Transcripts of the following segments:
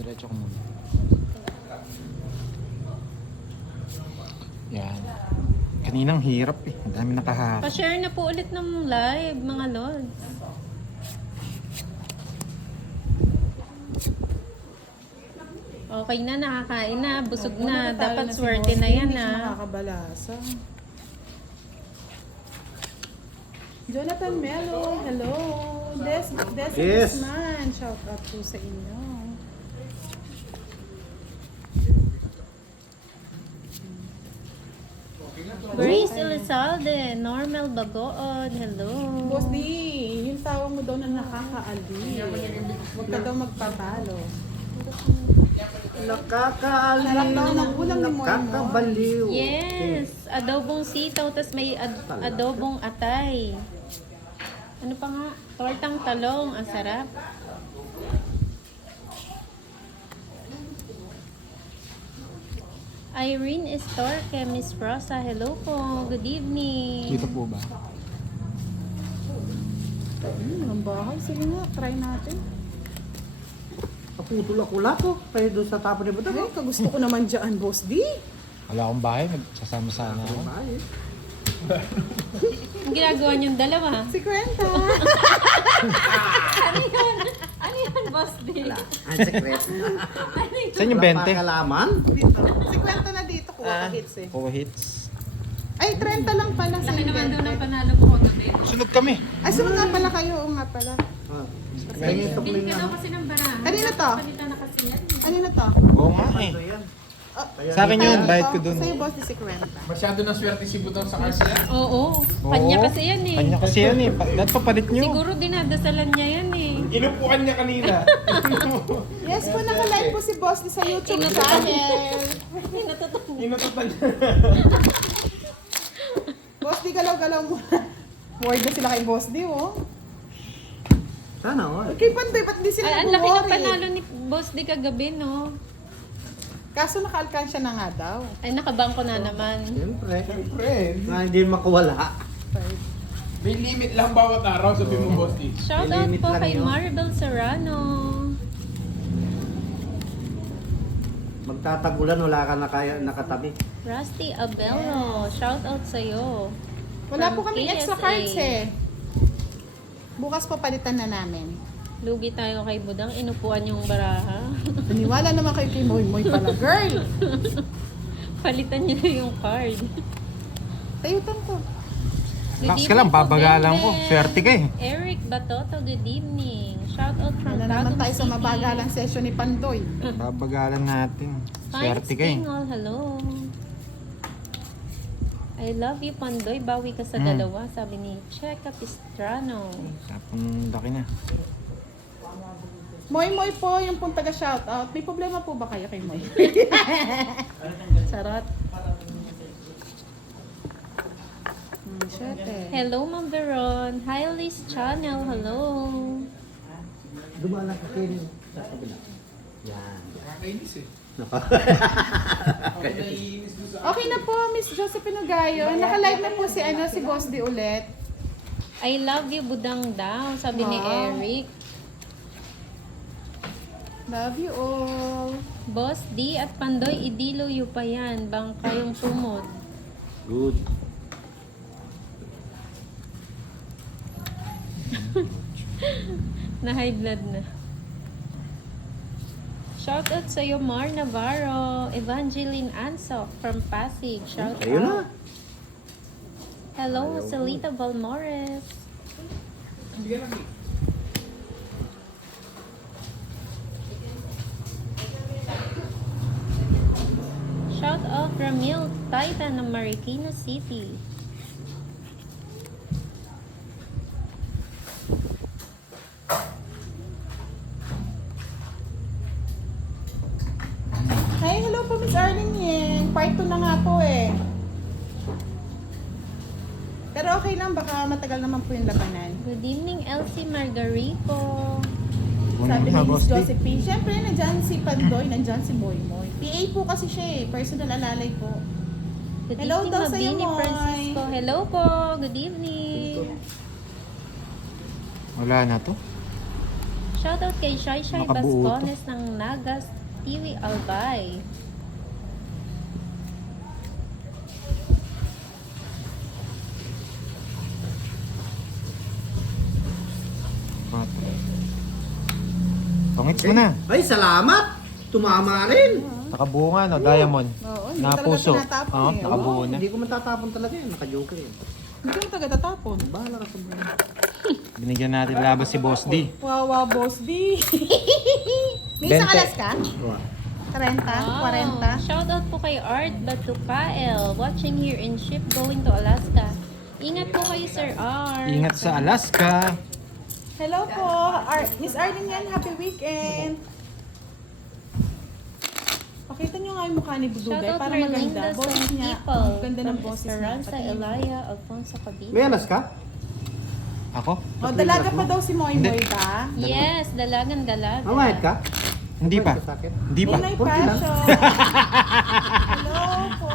Diretso ko muna. Yan. Kaninang hirap eh. Ang dami nakahasa. Pa-share na po ulit ng live, mga lods. Okay na, nakakain na, busog na. Dapat swerte na yan, Hindi siya ah. makakabalasa. Jonathan Melo, hello. Des Yes. man, shout out po sa inyo. Grace Elizalde, Normal Bagood, hello. Boss D, yung tawag mo daw na nakakaaliw. Huwag ka daw magpapalo. Nakakaaliw. Sarap daw ng ulam ni Moy Moy. Nakakabaliw. Yes, adobong sitaw, tas may adobong atay. Ano pa nga? Tortang talong, ang sarap. Irene Estorque, Miss Rosa, hello po. Good evening. Dito po ba? Ang bahay. Sige nga, try natin. Naputol ako lato. Kaya doon sa tapo ni Buta. Ay, kagusto ko naman dyan, Boss D. Wala akong bahay. Nagsasama sana ako. Ang ginagawa niyong dalawa. Si Kwenta. Ano yun? Ano yun, Boss D? Ang secret. Saan yung 20? Kalaman. Dito. Si Kwenta na dito. Kuha ka hits eh. Kuha hits. Ay, 30 lang pala sa Laki naman doon ang 20. panalo ko kagabi. Sunod kami. Ay, sunod nga pala kayo. Oo nga pala. Kaya ito Bili ka daw kasi ng baraha. Kanina to? Kanina na kasi yan. Ano na to? Oo nga eh. yan. Sa akin yun, Ayun, bayad ito. ko dun. Sa'yo, Boss D, si Kwenta. Masyado na swerte si Butong sa Garcia. Oo. Kanya kasi yan eh. Kanya kasi yan eh. Dapat papalit nyo. Siguro dinadasalan niya yan eh. Inupuan niya kanina. Yes po, naka-live po si Boss D sa YouTube channel. Inututan niya. Boss D, galaw-galaw mo. Word na sila kay Boss D, oh. Sana all. Kay Pandoy, ba't di sila Ay, ang laki ng nag-worry? panalo ni Boss di kagabi, no? Kaso naka-alkansya na nga daw. Ay, nakabangko na naman. Siyempre. Siyempre. Na hindi makawala. May limit lang bawat araw, sabi mo, Boss D. Shout out Limit po lang kay yun. Maribel Serrano. Magtatagulan, wala ka na kaya nakatabi. Rusty Abello, shout out sa'yo. Wala From po kami extra KSA. cards eh. Bukas po palitan na namin. Lugi tayo kay Budang, inupuan yung baraha. Paniwala naman kayo kay Moy Moy pala, girl. Palitan niyo na yung card. Tayutan ko. Relax ka lang, babagalan ko. Swerte ka eh. Eric Batoto, good evening. Shout out from Ano naman Tagum tayo sa City. mabagalang session ni Pandoy. Babagalan natin. Fine Swerte ka eh. Stingol, hello. I love you, Pandoy. Bawi ka sa dalawa, sabi ni Cheka Pistrano. Sapang laki na. Moy Moy po, yung pong taga-shoutout. May problema po ba kayo kay Moy? Charot. Syete. Hello, Ma'am Veron. Hi, Liz Channel. Hello. Dumaan ka kayo sa kabila. Yan. Nakakainis eh. Naka. Ako naiinis doon sa... Okay na po, Miss Josephine Ugayo. Naka-live na po si Boss D ulit. I love you, Budang daw, sabi ni Wow. Eric. Love you all. Boss D at Pandoy, idilo yu pa yan. Bang kayong tumod. Good. Na high blood na. Shout out sa iyo, Mar Navarro. Evangeline Ansok from Pasig. Shout Ayun na. out. Hello, Celita Balmores. Sige lang eh. Shout out Ramil Titan ng Marikina City. Hi, hello po Miss Arlene Yeng. Part 2 na nga po eh. Pero okay lang, baka matagal naman po yung labanan. Good evening, Elsie Margarito. Sabi ni Ha, Miss Boss D. Josephine, syempre nandyan si Pandoy, nandyan si Moy Moy. PA po kasi siya eh, personal alalay po. Good Hello evening, daw sa'yo, Mabini Moy. Francisco. Hello po. Good evening. Wala na to. Shoutout kay Shai Shai Nakabuo to. Bascones ng Nagas TV Albay. Pangits mo na. Ay, salamat! Tumama rin! Nakabuo nga, no? Diamond. Oo, hindi Na talaga puso. tinatapon Oo, eh. nakabuo Oo, na. Hindi ko matatapon talaga yan. Naka-joker yan. Hindi mo talaga tatapon. Bahala ka sa buhay. Binigyan natin labas si Boss D. Wow, Boss D. May isang 20. alas ka? Wow. 30? 40? Shoutout po kay Art Batukael, watching here in ship going to Alaska. Ingat po kayo, Sir Art. Ingat sa Alaska. Hello po, Miss Arlene yan. Happy weekend. Pakita nyo nga yung mukha ni Budugay Shoutout para maganda. Merlinda Boses Some niya. People Ang ganda ng from boses niya. Esperanza, Pati- Elia, Alfonso Cabina. May alas ka? Ako? Oh, dalaga pa daw si Moy Moy ba? Yes, dalagan-dalaga. Mamahit ka? Hindi pa. Mamahit ka sa akin? Hindi pa. Inay Porky lang. Passion. Hello po.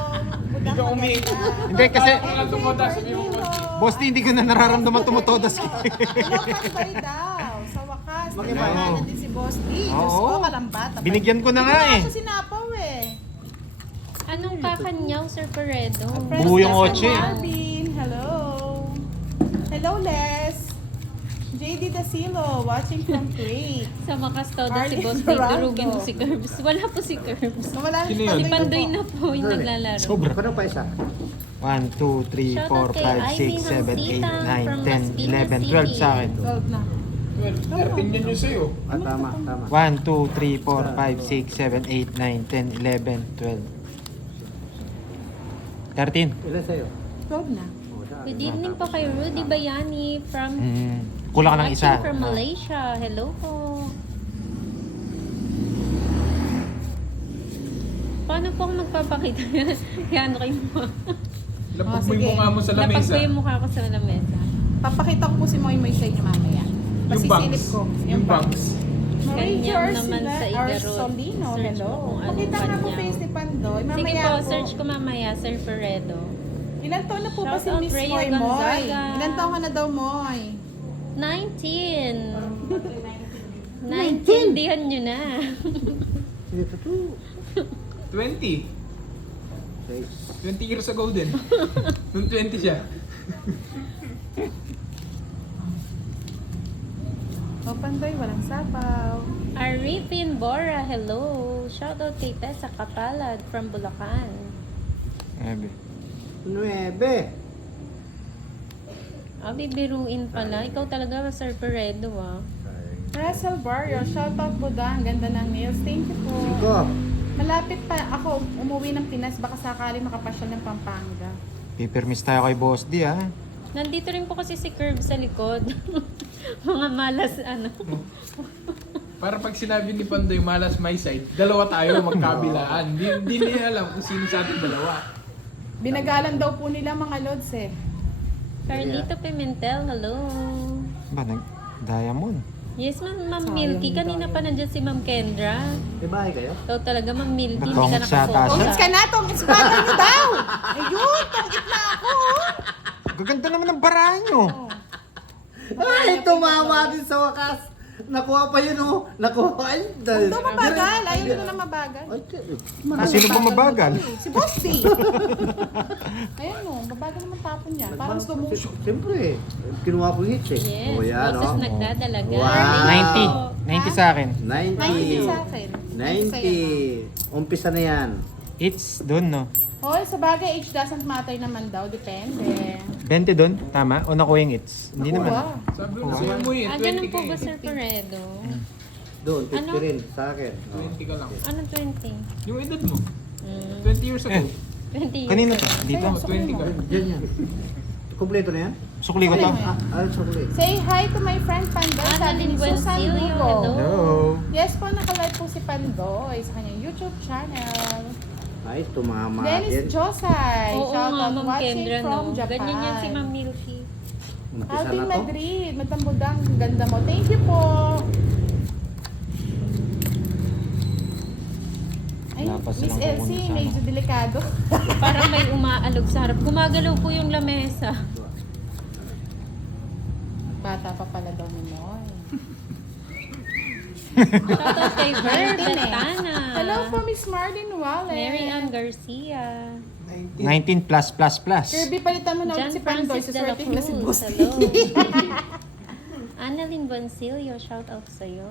Hindi ka umiikot. Hindi kasi, Wala tumutas, sabi mo ko. Boss D, hindi ko na nararamdaman tumutodas. Hello, Pandoy daw. Sa wakas, Makibay. nagmamahal din si Boss D. Diyos Oo. ko, kalambata. Binigyan ko na nga eh. Hindi ko sinapaw eh. Anong kakanyaw, Sir Peredo? Buo yung Friends otse. Nathan Marvin, hello. Hello, Les. JD Dasilo, watching from Kuwait. Sa makastoda si Arlie Boss D, Dorado. durugin mo si Curbs. Wala po si Curbs. Wala Sino si yun? Si Pandoy na po yung Sorry. naglalaro. Sobra. Ano pa isa? 1, 2, 3, 4, 5, 6, 7, 8, 9, 10, 11, 12 sa akin. 12 na. 12, 13 yan yung sa'yo. Ah, tama, tama. 1, 2, 3, 4, 5, 6, 7, 8, 9, 10, 11, 12. 13. Ilan sa'yo? 12 na. Oh, sa akin. Good evening po kay Rudy Bayani from Kulang ka ng isa. watching from Malaysia. Hello po. Paano po ako magpapakita? Kaya ano kayo mo? Lapag mo sige. yung mukha mo sa Lapag lamesa. ko yung mukha ko sa lamesa. Papakita ko po si Moy Moy sa inyo mamaya. Yung Pasisilip bangs. ko. Yung bangs. Kanyang naman sa Igarot. Arsolino, Search hello. mo kung anong Pakita nga po kanyang. face ni Pandoy. Mamaya Sige po, search ko mamaya, Sir Peredo. Ilan taon na po ba si Shout out Miss Rhea Moy Moy? Gonzaga. Ilan taon ka na daw, Moy? 19. Naintindihan nyo na. Ito to. 20. Six. 20 years ago din. Nung 20 siya. O, Pandoy, walang sapaw. Arifin Bora, hello. Shoutout kay Tessa Kapalad from Bulacan. Ebe. 9. Bibiruin pala. Ikaw talaga, Sir Peredo, ah. Russell Barrio, shoutout po da. Ang ganda ng nails. Thank you po. 5. Malapit pa ako umuwi ng Pinas. Baka sakali makapasyal ng Pampanga. Pipermis tayo kay Boss D, ha? Nandito rin po kasi si Curb sa likod. Mga malas, ano. Para pag sinabi ni Pandoy malas my side, dalawa tayo magkabilaan. Hindi nila alam kung sino sa ating dalawa. Binagalan daw po nila mga lods eh. Carlito Pimentel, hello. Ba, Diamond. Yes, Ma'am Sayang Milky. Kanina pa nandiyan si Ma'am Kendra. May bahay kayo? Ikaw talaga, Ma'am Milky. Hindi Batong ka sa nakapokus. tasa. Tongits ka na, tongits pa nyo daw! Ayun, tongit na ako! Gaganda naman ng bara nyo. Ay, tumama din sa wakas. Nakuha pa yun, oh. Nakuha. Ay, dahil. Ito mabagal, ayaw nyo na mabagal. Ay, Sino ba mabagal? Si Bossy! Ayan o, babagal naman tapon niya. Parang gusto mo. Siyempre, kinuha ko yung hits eh. Yes, Oh, yan, boses oh. nagdadalaga. Wow. 90. 90 sa akin. 90 din sa akin. 90. Umpisa na yan. It's doon, no? Hoy, sa bagay, age doesn't matter naman daw. Depende. 20 doon, tama? O nakuha yung it's? Hindi naman. Wow. Sabi mo, sabi mo yun, 20 ganun ka po ba, eh. Sir Peredo? Doon, 50 Ano? rin sa akin. Oh. 20 ka lang. Anong 20? Yung edad mo, Mm, 20 years ago. 20 years. Kanina to, dito. Oh, 20 ka. Yan yan. Kompleto na yan? Sukli ko to. Chocolate. Say hi to my friend Pandoy. Sabi ni Annalyn Susan Buencillo, Lugo. hello. Hello. Yes po, nakalive po si Pandoy sa kanyang YouTube channel. Ay, tumama Dennis din. Josay. Oo Shout nga, out Ma'am watching Kendra, from no? Japan. Ganyan yan si Ma'am Milky. Umpisa Alvin na to. Madrid, Matambudang, ganda mo. Thank you po. Ay, Wala pa Miss silang Elsie, kukunin sa medyo delikado. Parang may umaalog sa harap. Gumagalaw po yung lamesa. Bata pa pala daw ni Moy. Shoutout kay Ver Betana. Hello po, Miss Marlene Wallace. Mary Ann Garcia. 19 plus plus plus. Kirby, palitan mo na John ulit si Pandoy. Francis de la Suswerting na si Cruz. Bosti. Hello. Annalyn Boncilio, shoutout sa'yo.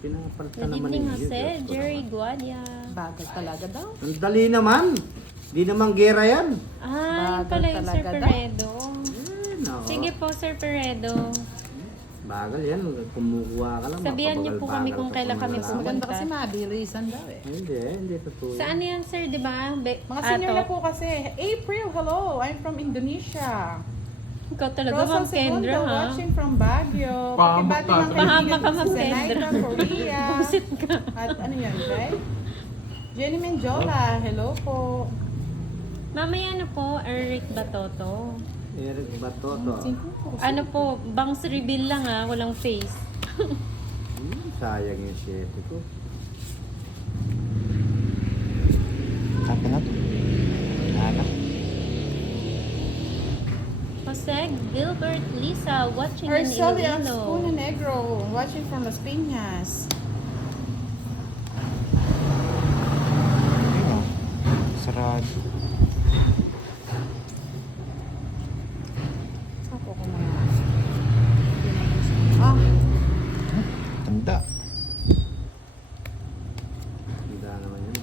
Pinapalitan Good naman evening, ninyo, Jose. Diyos ko Jerry naman. Guadia. Bagal talaga daw. Ang dali naman. Di naman gera yan. Ah, yun Bagal pala yung Sir talaga daw. Peredo. Nako. Sige po, Sir Peredo. Bagal yan. Kumukuha ka lang. Sabihan niyo po kami mapabagal-bagal kung ka kailan pa kami naman. pumunta. Maganda kasi mabilisan daw eh. Hindi totoo. Saan yan, Sir, di ba? Mga senior na po kasi. April, hello. I'm from Indonesia. Ikaw talaga, Ma'am Rosa Kendra, Segundo, ha? watching from Baguio. Pahamak Pakibati ka. ng Pahamak kaibigan ka, Ma'am sa Kendra. Zenaida, Korea. Busit ka. At ano yan, right? Jenny Menjola, hello po. Mamaya na po, Eric Batoto. Eric Batoto. Sino po? Ano po, bangs reveal lang ha, walang face. Sayang yung 7 ko. Sabi na to. Ano? Jose Gilbert Lisa, watching in Arcelia Iloilo. Spuna Negro, watching from Las Piñas. Ayun, oh. Sarado. Ako ko mga. Ah, Tanda. Hindi naman yan.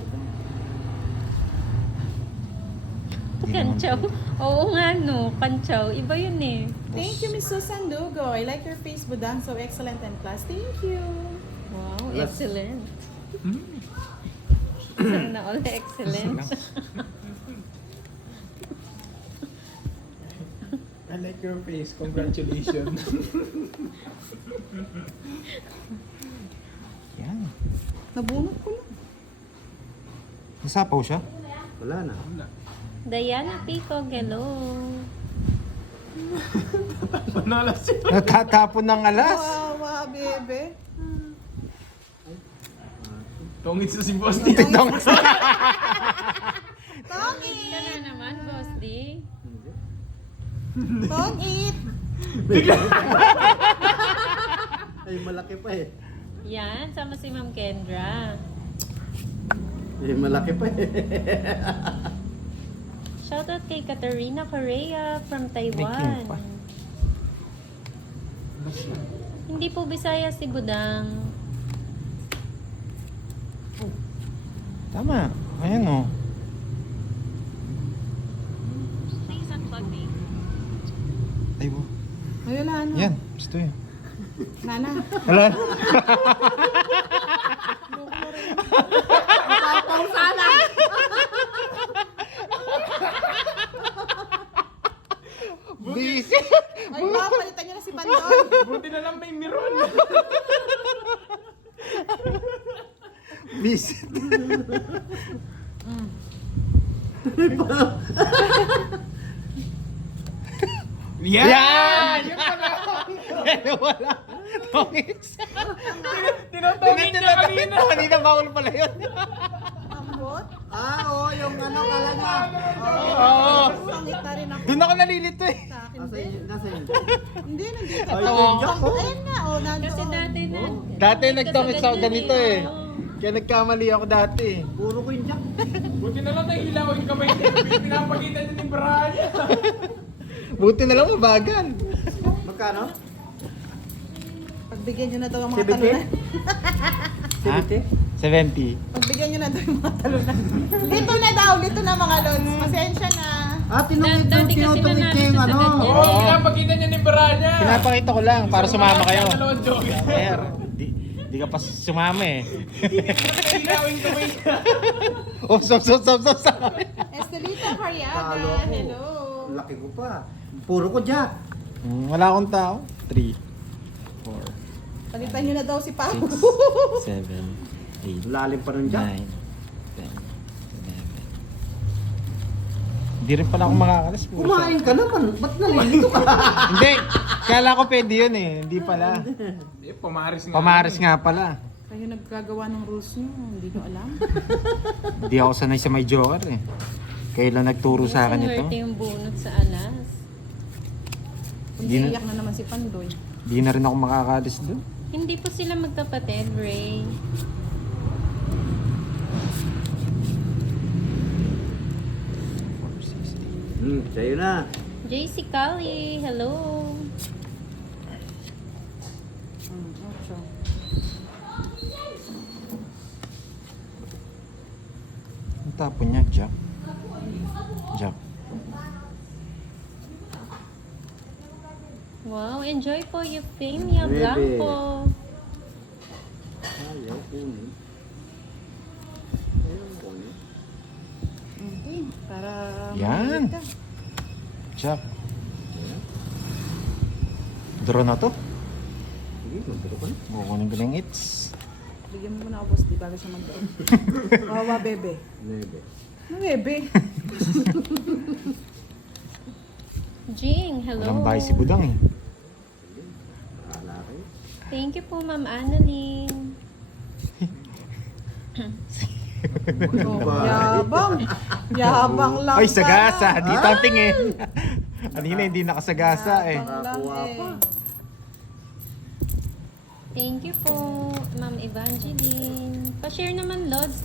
Kanchaw. Oo nga no, Kanchaw. Iba yun eh. thank you, Miss Susan Dugo. I like your face, Budang. So excellent and class. Thank you. Wow, Yes. excellent. Sana all excellent. I like your face. Congratulations. Yan. Nabunot ko lang. Nasapaw siya? Wala na. Diana Pico, hello. Manalas yun. Natatapon ng alas. Wawa, bebe. Tungit sa si Boss D. Tignan mo. Ka na naman, Boss D. Don't eat. Ay, malaki pa eh. Yan, sama si Ma'am Kendra. Ay, malaki pa eh. Shoutout kay Katarina Correa from May Taiwan. king pa. Hindi po Bisaya si Budang. Tama. Ayan o. Please unplug me. Ay, bo. Ayun na, ano. Yan. Gusto yun. Nana. Wala. Busy. Ay, baka palitan niyo na si Pandoy. Buti na lang may miron. Busy. Yan! Yan! Yan pala. Wala. Tongits. Tinatawin niya kanina. Kanina bawal pala yun. Ambot. Oo, yung ano kala niya. Oo. Pangit na rin ako Doon ako nalilito eh. sa akin Nasa din. nasa yun. Hindi, nandito. Ay, Oo. Jack, oh. Ayun nga, oh, nandoon. Kasi dati na. Dati nagtongits ako ganito eh. Kaya nagkamali ako dati. Puro ko yung jack. Buti na lang nahila ko yung kamay niya. Pinapakita niya ni Brian. Buti na lang mabagal. Magkano? Pagbigyan nyo na daw ang mga 70? talunan. 70? 70. Pagbigyan nyo na daw yung mga talunan. Lito na daw, lito na mga lods. Pasensya na. Ah, tinungit Dati kasi tinutungit nanalo niya yung siya sa ano. ganyan. Oo, pinapakita niya ni Brian. Pinapakita ko lang para sumama kayo. Dalawang joke. Sir, di ka pa sumama eh. Nahila ko yung kamay niya. Oh, stop. Estelita Talo Cariaga, ako. hello. Laki ko pa. Puro ko jack. Wala akong tao. 3, 4, Palitan nyo na daw si Pao. 7, 8, Lalim pa ng jack. 9, 10, 11. Hindi rin pala ako makakalas. Puro Kumain ka naman. Ba't nalilito ka? Hindi. Kala ko pwede yun eh. Hindi pala. Eh, pamaris nga. Pamaris nga pala. Kayo nagkagawa ng rules nyo, hindi nyo alam. Hindi ako sanay sa may joker eh. Kayo lang nagturo sa akin ito. Sinuwerte yung bunot sa alas. Hindi Di na- iyak na naman si Pandoy. Hindi na rin ako makakalis doon. Hindi po sila magkapatid, Ray. Sa'yo na. JC Kali, hello. Ocho. Ang tapon niya, Jack. Jack. Wow, enjoy po Euphemia Bebe. Blanco. Ayaw kunin. Ayaw kunin. Okay, para Yan. mabilis ka. Jack. Draw na to. Sige, magdalo ka na. Kukunin ko ng hits. Bigyan mo muna ako, boss, di bago siya mag-doon. Wawa, bebe. Nebe. Ano, bebe? Jing, hello. Walang bahay si Budang eh. Bahala kayo. Thank you po, Ma'am Annalyn. Oh, yabang. Yabang lang. Ay, sagasa. ka. Dito ang tingin. Kanina hindi nakasagasa eh. Yabang lang Nakakuha eh. pa. Thank you po, Ma'am Evangeline. Pa-share naman, Lods,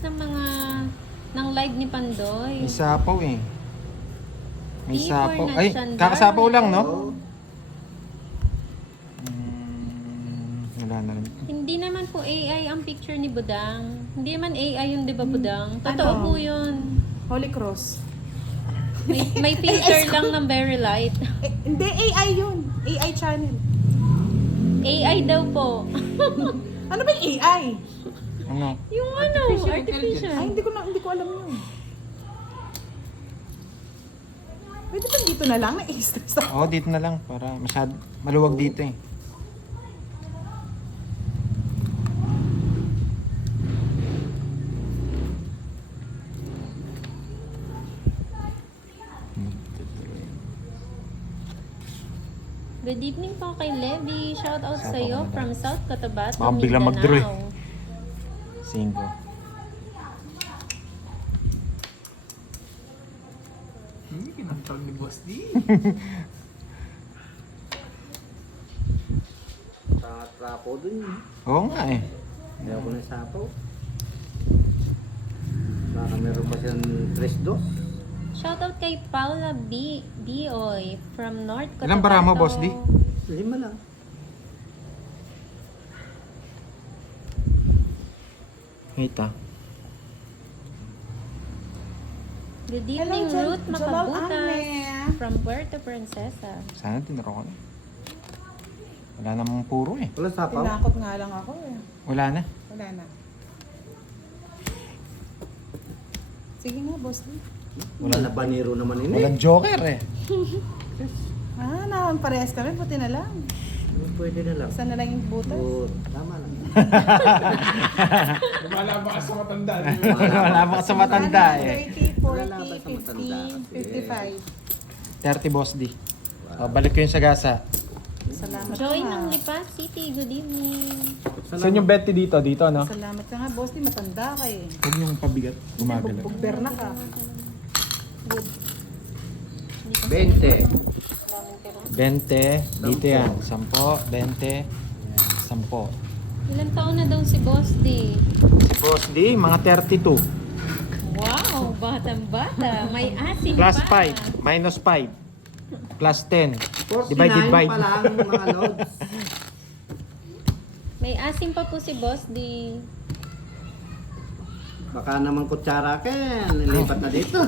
ng live ni Pandoy. May sapaw eh. May P4 sapaw. na Ay, sandal. kakasapaw lang, no? Oo. Wala na rin. Hindi naman po AI ang picture ni Budang. Hindi naman AI yun, di ba, Budang? Totoo Ano? po yun. Holy Cross. May filter lang ng very light. Hindi, AI yun. AI channel. AI daw po. Ano ba yung AI? Ano? Yung ano, artificial. Ay, hindi ko alam yun. Pwede ba dito na lang? Na-stress ako. Oo, dito na lang. Para maluwag dito eh. Good evening po kay Levi. Shout out Shout sa iyo out naman. from South Cotabato, Baka biglang mag-draw eh. Mindanao. 5. Kinantol ni Boss D. Trapo dun yun. Oo nga eh. Ayaw ko na sapaw. Baka meron pa siyang 3-2. Shout out kay Paula Bioy from North Cotabato. Ilang bara mo, Boss D? 5 lang. Hita. Good Hello, evening, Ruth Jalal Makabutas Anne. from Puerto Princesa. Sana tinuro ko na. Wala namang puro eh. Wala sapaw. Tinakot nga lang ako eh. Wala na. Wala na. Sige nga, boss. Wala na baniro naman ini. Walang joker eh. Parehas kami, puti na lang. Pwede na lang. Isa na lang yung butas. Oo, tama lang. Lumalaba ka sa matanda. Wala pa ka sa matanda eh. 30, Wala lang ba 40, sa matanda 50, kasi? 30 55. Boss D. O, balik ko yung sagasa. Salamat Joy ka ng nga. Lipas City, good evening. Saan yung Betty dito? Dito, no? Salamat ka nga, boss. Di matanda ka eh. Huwag yung pabigat. Gumagalaw. Bugber na ka. 20. 20. Dito yan. 10. 20. 10. Ilang taon na daw si Boss D? Si Boss D, mga 32. Wow, batang-bata. May asim Plus pa. 5. Minus 5. Plus 10. 49 Divided by. pa lang mga loads. May asim pa po si Boss D. Baka naman kutsara Ken, nilipat na dito.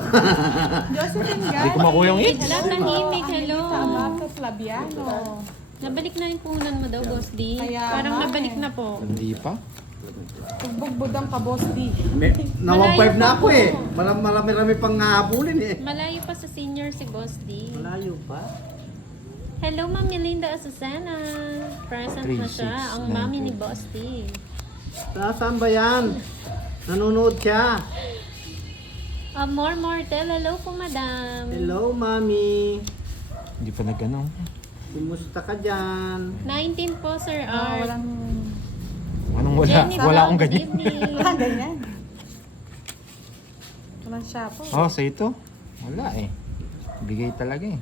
Josephine, Hindi ko guys. makuha yung hits. Hala, tahimik. Hello. Tama ka, Flaviano. Nabalik na yung punan mo daw, Boss D. Kaya Parang nga nabalik eh. na po. Hindi pa. Pagbugbudang ka, boss D. Na 1.5 na ako eh. Marami-rami pang hahabulin eh. Malayo pa sa senior si Boss D. Malayo pa. Hello, Ma'am Melinda Asusana. Present na siya, ang 3690. mami ni Boss D. Saan ba yan? Nanonood siya. Amor Mortel, hello po, madam. Hello, mami. Hindi pa nag-ano. Kumusta ka dyan? 19 po, Sir Art. Walang... Anong wala? Jenny Wala akong good ganyan. evening. Walang ganyan. Walang shapo. Oh, sa ito? Wala eh. Bigay talaga eh.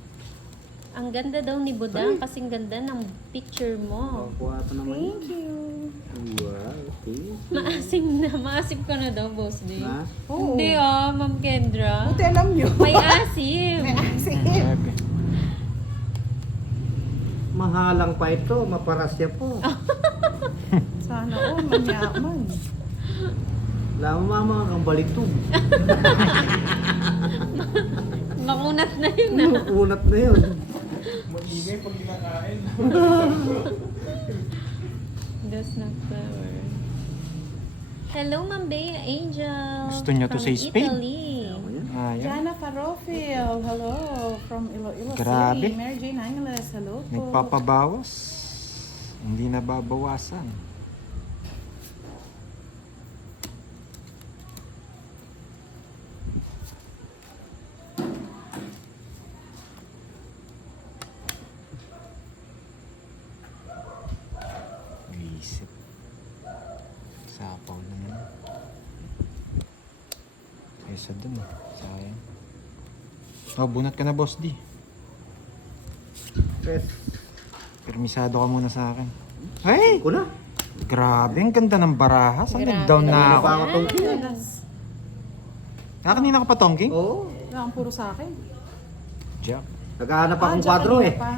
Ang ganda daw ni Budang kasing ganda ng picture mo. Kuha ito naman. Thank you. Wow, okay. Maasim na. Maasim ka na daw, Boss D. Ha? Oo. Hindi Ma'am Kendra. Buti alam nyo. May asim. May asim. Grabe. Mahalang pa ito, maparasya po. Sana all manyaman. Mama kang baliktog. Makunat na yun Unat na yun. Mag-ingay pag kinakain. Does not flower. Hello, Ma'am Bea Angel. Gusto niyo to from say spade? Italy. Ayan. Jana Farofil, hello. From Iloilo Grabe. City. Mary Jane Angeles, hello po. Nagpapabawas. Hindi na babawasan. Isip. Sapaw naman. Kaysa dun eh. Sayang. Oh, bunat ka na, Boss D. Yes. Permisado ka muna sa akin. Hey! Ko na. Grabe, ang ganda ng baraha. Saan Grabe. nag-down na ako? Ba ako tong Yes. Kanina ka pa tongking? Oo. Wala kang puro sa akin. Jack. Naghahanap akong Diyan kwadro kanina eh. pa.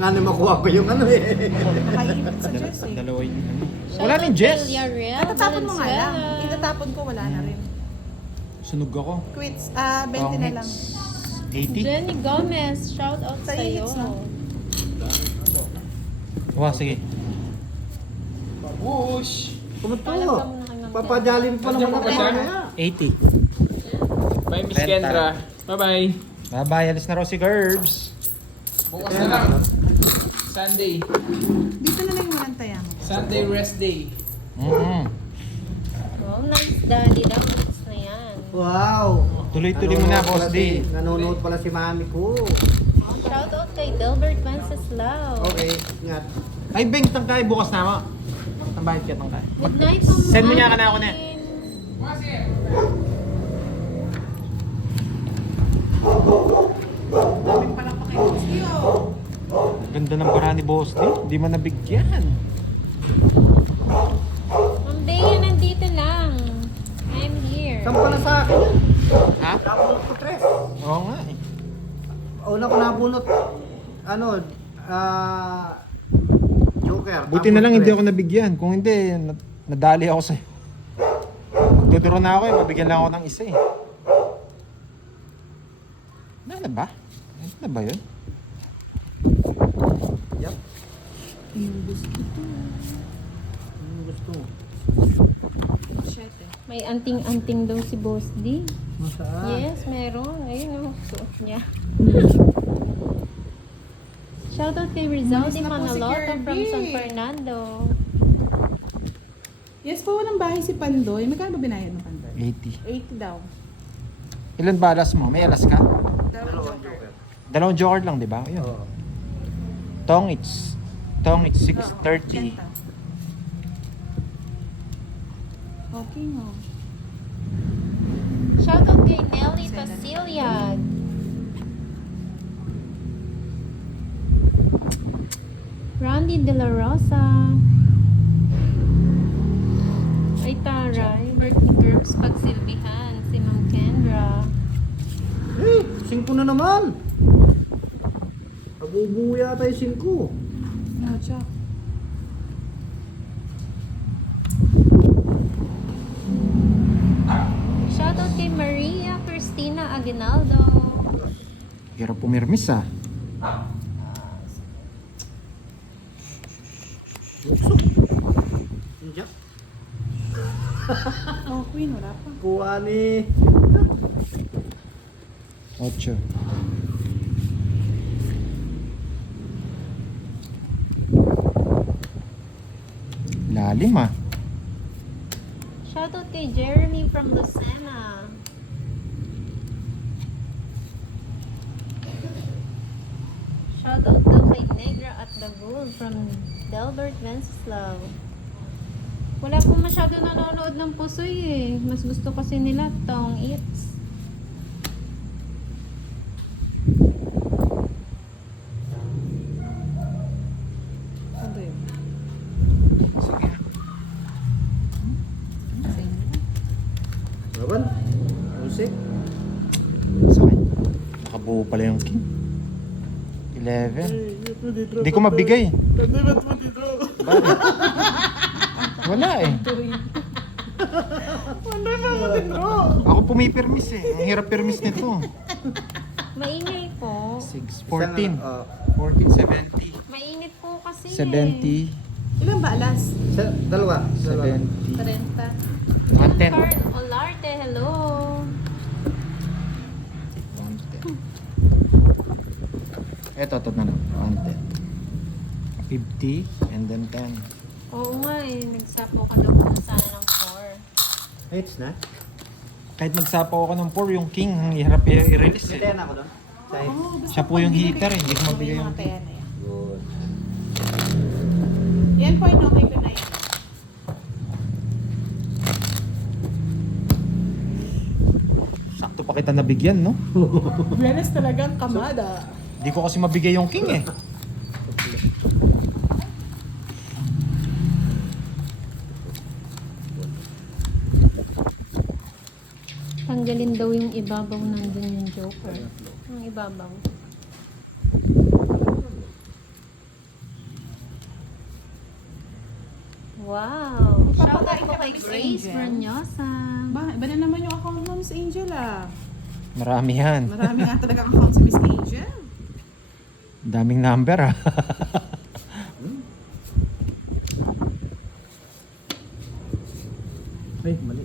Nga na makuha ko yung ano eh. Nakaipit sa Diyos eh. Dalawa yung ano. Shout Wala out rin Jess. kay Yariel Natatapon mo nga lang. Valenzuela. Itatapon ko, wala na rin. Sunog ako. Quits, 20 na lang. 80? Jenny Gomez, shout out Sa sa'yo. inits, no? Wah, sige. Babush! Kumunto. Paalam ka muna kay Ma'am Papadyalin pa Nandiyan naman pa ba ako siya? mamaya. 80. Bye, Miss Renta. Kendra. Bye-bye. Bye-bye. Alis na raw si Gerbs. Bukas na lang. Sunday. Dito na lang yung walang taya mo. Sunday rest day. Oh, nice daddy. Dapat na yan. Wow. Tuloy-tuloy mo na, Nanonood Boss pala D. Nanonood pala si mami ko. Shout out kay Delbert Wenceslao. Okay, ingat. Ay, Beng, tangkay. Bukas na ako. Tambayad ka, tangkay. Good night, Ma'am. Send mo niya ka na ako na. Daming palang pakikosyo. Ganda ng baraha ni Boss D. Hindi man nabigyan. Ma'am Bea, nandito lang. I'm here. Saan pala sa akin? Ha? Nabunot ko tres. Oo nga eh. Una ko nabunot. Ano, Joker. Buti na lang hindi ako nabigyan. Kung hindi, nadali ako sa'yo. Magduduro na ako eh. Mabigyan lang ako ng isa eh. Ano ba? Ano ba yun? Yup. Yung gusto ko. Ano gusto mo? May anting-anting daw si Boss D. Masaan? Yes, meron. Ayun, suot niya. Shoutout kay Rizaldi Nice na po si Manaloto Kirby. from San Fernando. Yes po, walang bahay si Pandoy. Magkano binayad ng Pandoy? 80. 80 daw. Ilan ba alas mo? May alas ka? Dalawang joker. Dalawang joker lang, di ba? Ayun. Oo. Tong it's 6:30. Okay mo. Shoutout kay Nelly Pasiliad. Randy De La Rosa. Ay taray, birthday girls pagsilbihan si Ma'am Kendra. Eh, 5 na naman. Nabubuo yata yung 5. No, Jack. Shoutout kay Maria Cristina Aguinaldo. Hirap pumirmis ah. Diyan. Oh, Queen, wala pa. Kuha ni... 8. Lalim ah. Shoutout kay Jeremy from Lucena. Shoutout daw kay Negra at the Bull from Delbert Wenceslao. Wala po masyado nanonood ng pusoy eh. Mas gusto kasi nila tong eats. Laban? Music? Sa akin. Nakabuo pala yung king. 11. Hindi ko mabigay. Bakit? Wala eh. Ako pumipirmis eh. Ang hirap pirmis nito. Maingay po. 6, 14. Sana, 14, 70. Mainit po kasi 70. Ilan ba alas? dalawa. 70. 30. 110. Carl Olarte, hello. 110. Ito na lang. 110. 50 and then 10. Oo nga eh, nagsapo ka daw kung sana ng 4. It's na. Kahit magsapaw ako ng 4, yung king, ang hirap i-release May eh. 10 ako doon. Say. Siya po yung hitter eh, hindi ko mabigay yung mga pera na yan. Good. Yan po, okay ko na yan. Sakto pa kita nabigyan, no? Buenas talagang kamada. Hindi ko kasi mabigay yung king eh. Tanggalin daw yung ibabaw, nandun yung joker. Ang ibabaw. Wow! Shoutout po kay Grace Branyosa. Ba, iba na naman yung account mo, Miss Angel ah. Marami yan. Marami nga talaga account si Miss Angel. Daming number ah. Ay, mali.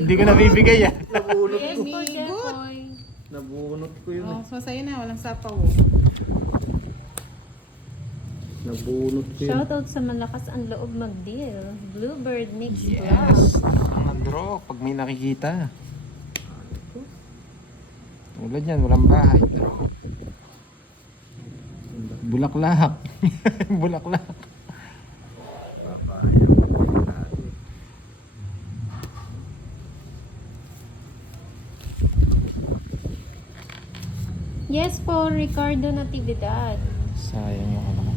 Hindi ko nabibigay ah. Nabunot Yes ko. po, Jepoy. Nabunot ko yun. Oh, so sa'yo na, walang sapaw. Nabunot ko yun. Shoutout sa malakas ang loob mag-deal. Bluebird Mix Yes. Vlog. Ang draw pag may nakikita. Tulad yan, walang bahay. Draw. Bulaklak. Bulaklak. Yes po, Ricardo Natividad. Sayang yung ano ko.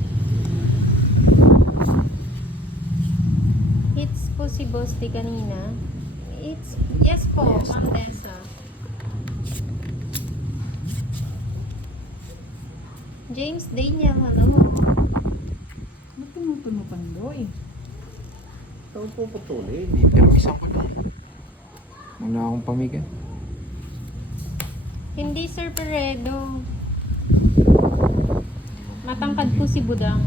Hits po si Bosti kanina. Yes po, Ma'am Dessa. James Daniel, hello. Ba't tumutuno Pandoy? Ito po putulin. Permisan ko lang. Wala akong pamiga. Hindi Sir Peredo. Matangkad po si Budang.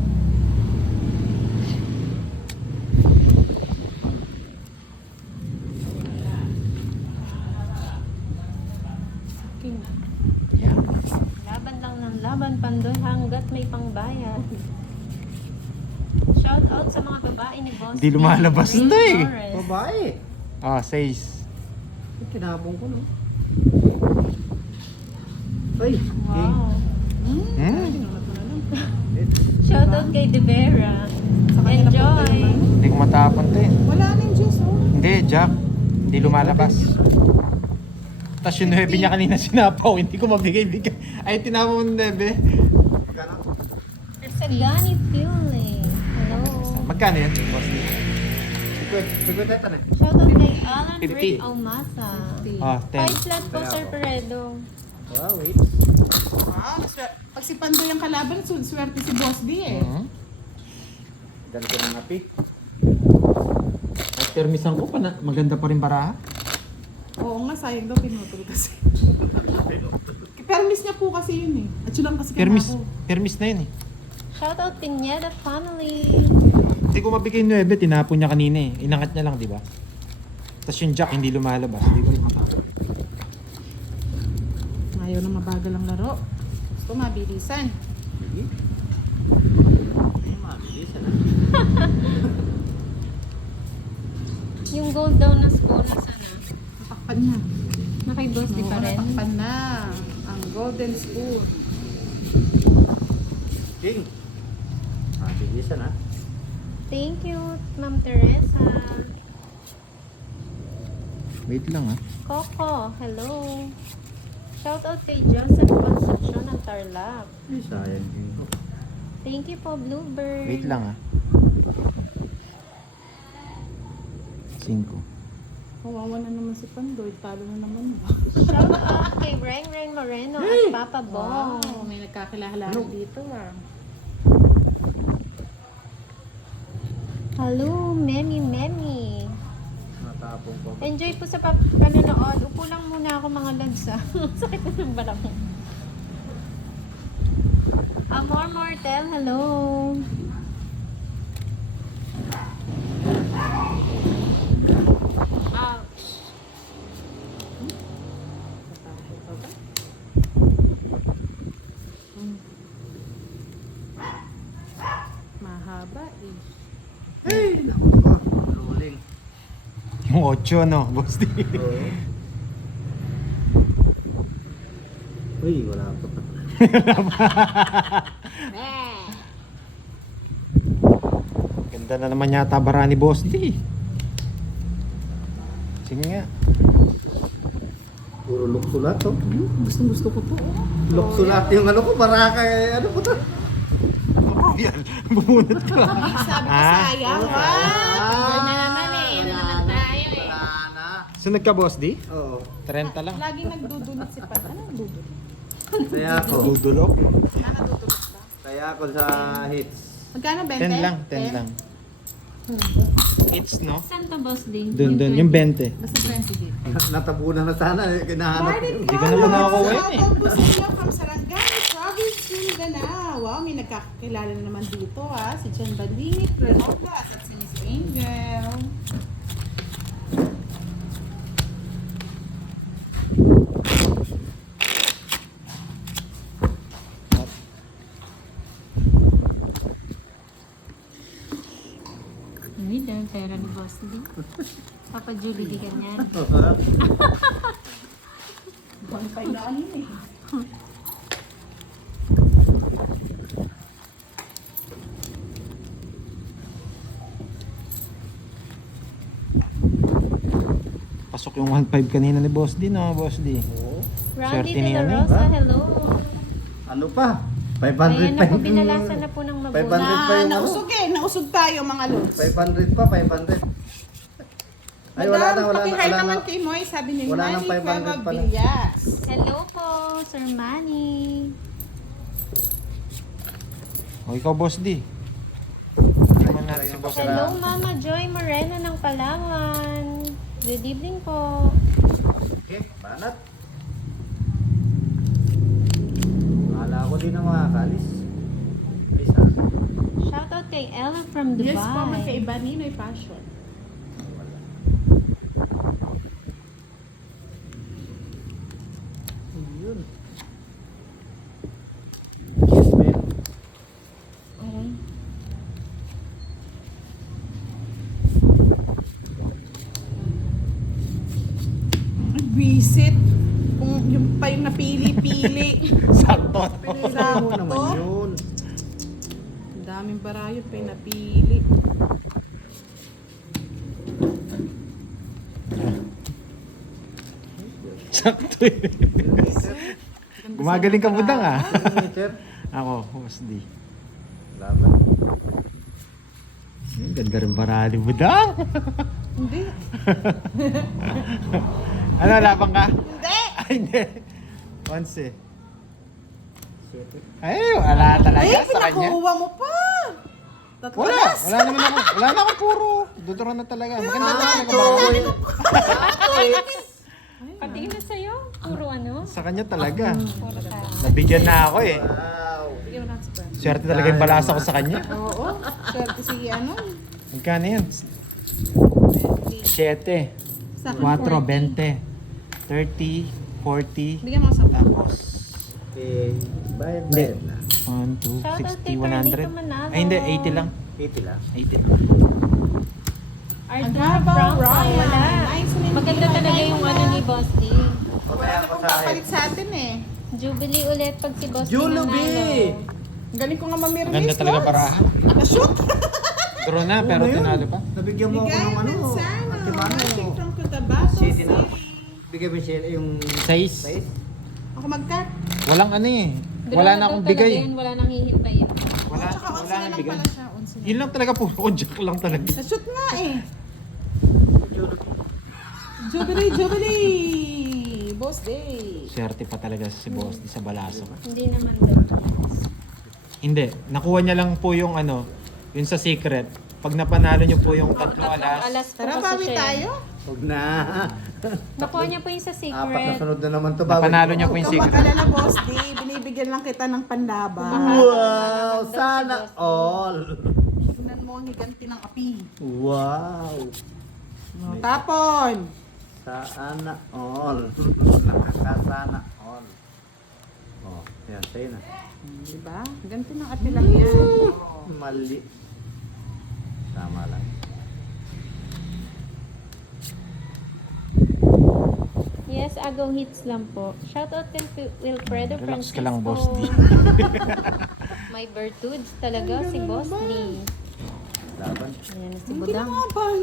King. Yeah. Laban lang ng laban, Pandoy, hanggat may pangbayan. Shout out sa mga babae ni Boss. Hindi lumalabas Ray to eh. Torres. Babae. Ah, 6. Ay, kinabong ko, no? Ay, Wow. Hmm? Pinunod ko na lang. Shout out kay De Vera. Sa kanya na po Enjoy. tayo, ano? Hindi ko matapon to eh. Wala na yung Jess, oh. Hindi, Jack. Hindi lumalabas. Tapos yung 9 niya kanina sinapaw, hindi ko mabigay-bigay. Ay, tinama mo ng 9. Magkano? Sagani Fueling. Hello. Magkano yan? Boss? Pagkita na. Shout out kay Alan 50. Rick Almasa. Ah, 5 10. flat po, Sir Peredo. Wow, wait. Wow, pag si Pandoy ang kalaban, swerte si Boss D eh. Mhm. Dali ko ng api. At permisan ko pa na, maganda pa rin baraha. Oo nga, sayang daw pinutol kasi. Permis niya po kasi yun eh. At yun lang kasi Permis, ako. permis na yun eh. Shout out Pineda family. Hindi ko mabigay yung 9, tinapon niya kanina eh. Inangat niya lang, di ba? Tapos yung Jack hindi lumalabas, hindi ko rin matapon. Ayaw na mabagal ang laro. Gusto mabilisan. Sige. Ay, mabilis na. Yung gold daw na school na sana. Natakpan na. Na kay Boss di pa rin. Natakpan na. Ang golden spoon. King. Mabilis na. Thank you, Ma'am Teresa. Wait lang ah. Coco, hello. Shout out kay Joseph Concepcion ng Tarlac. Ay, sayang King ko. Thank you po, Bluebird. Wait lang ah. Kawawa na naman si Pandoy. Talo na naman. Shout out kay Reng Reng Moreno at Papa Bong. Wow, may nagkakilala dito ah. Hello, Memi Memi. Natapong ko. Enjoy po sa panonood. Upo lang muna ako mga lads ah. Sakit na ng balak. Amor Mortel, hello. Ouch. Mahaba eh. Ay, naku ko. Rolling. Yung 8, no, Boss D? Oo. Uy, wala pa. Ganda na naman yata bara ni Boss D. Sige nga. Puro luksulat to. Gustong gusto ko to. Luksulat yung ano ko, para kay ano ko to. Yan, bumunot ka. Sabi ko Ah? sayang. Ganun na naman eh. Ano naman tayo eh. Wala na. Sunod ka, Boss D? Oo. 30 lang. Laging nagdudulot si Pan. Ano ang dudulot? Kaya ako. Dudulok. Nakadudulot ba? Kaya ako sa hits. Magkano 20? 10 lang, 10 lang. It's, no? Saan to, Boss D? Dun, yung 20. Basta 20 dito. Natabunan na sana. Kinahanap ko. Hindi ko naman nakakuha yun eh. Shout out po sa inyo from Sarangani Province, Mindanao. Wow, may nagkakilala na naman dito ha. Si Jan Balingit, Renodas at si Miss Angel. Uy, dahil pera ni Boss D. Papa Julie, di ganyan. Bantay na ano eh. Pasok yung 1.5 kanina ni Boss D, no, Boss D? Randy Swerte De niya La na eh, Rosa, ha? hello. Ano pa? 500 Ayan pa na po, yung... binalasan na po ng 500 mabuti. pa yung ano? Nausog eh. Nausog tayo mga lods. 500 pa, 500. Ay, wala na, wala na, Paki-heart wala na. naman kay Moy, sabi ni Wala Manny nang 500 Cueva pala. Villas. Hello po, Sir Manny. O, ikaw, Boss D. Tingnan natin si Boss D. Hello, Mama Joy Moreno ng Palawan. Good evening po. Okay, banat. Wala ko din ang makakalis. Please ha. Shoutout kay Ella from Dubai. Yes po, magkaiba Ninoy Passion. Wala. Yun. Yes, man. Visit. Kung yung pa yung napili-pili. Sakto. Ano naman yun? Ang daming barayot pa yung napili. Sakto eh. Gumagaling ka budang ah. Sir, Ako, Boss D. laban. Ganda rin barali budang. Hindi. Ano, labang ka? Hindi! Ay, hindi. Once eh. Ay, wala talaga Ay, sa kanya. pinakuha mo pa! Tatlo Wala, alas. wala naman ako. Wala na akong puro. Duduro na talaga. Maganda na talaga barali. Patingin na sa'yo. Puro ano? Sa kanya talaga. Puro tayo. Nabigyan na ako eh. Wow. Bigyan mo natin si Pan. Swerte talaga yung balasa ko sa kanya. Oo. Swerte si ano. Magkano yan? 7, 4, Sa akin, 20, 30, 40. Bigyan mo sa Pan. Tapos, Okay, bayad Hindi. na. 1, 2, Shoutout 60, kay Carlito 100. Manalo. Ay, hindi. 80 lang. 80 lang. 80. Arthur Agaba, Franco, Ryan. wala. Nice na Maganda hindi talaga na yung tayo ano ni Boss D. Mamaya Wala ako pong sa papalit sa atin eh. Jubilee ulit pag si Boss D Julubi! nanalo. Ang galing ko nga mamirmis. Ganda talaga barahan. Nakashoot. Draw na, pero tinalo pa. Nabigyan mo ako Bigay ng ano. Manzano. Antimano. Watching from Cotabato City City. na. Bigyan mo siya yung 6. size. Ako magkat. Walang ano eh. Draw Wala na na akong daw talaga bigay. yan, wala nang hihipayin. Wala, Tsaka wala nang lang bigay. pala siya. Onse na. Yun lang talaga po. Jack lang talaga. Nashoot nga eh. Jubilee! Boss Day! Swerte pa talaga si Boss di sa balaso. Hindi naman daw. Hindi, nakuha niya lang po yung ano, yun sa secret. Pag napanalo niyo po yung 3 alas, Alas po Tara, kasi bawi siya. tayo. Huwag na. Nakuha niya po yung sa Apat na secret. sunod na naman to, bawi. napanalo niya po yung Kung secret. mag-alala, Boss Day, binibigyan lang kita ng panlaban. Wow! Sana all! Tingnan mo ang higanti ng api. Wow! Tapon! Sana all. Nakakasana all. Oh, yan, sa'yo na. Diba? Ganti ng api lang yan. Mali. Tama lang. Yes, agaw hits lang po. Shoutout kay Wilfredo Relax Francisco. ka lang, Boss D. May virtudes talaga si Boss D. Laban. Ayan si Hindi Budang. naman.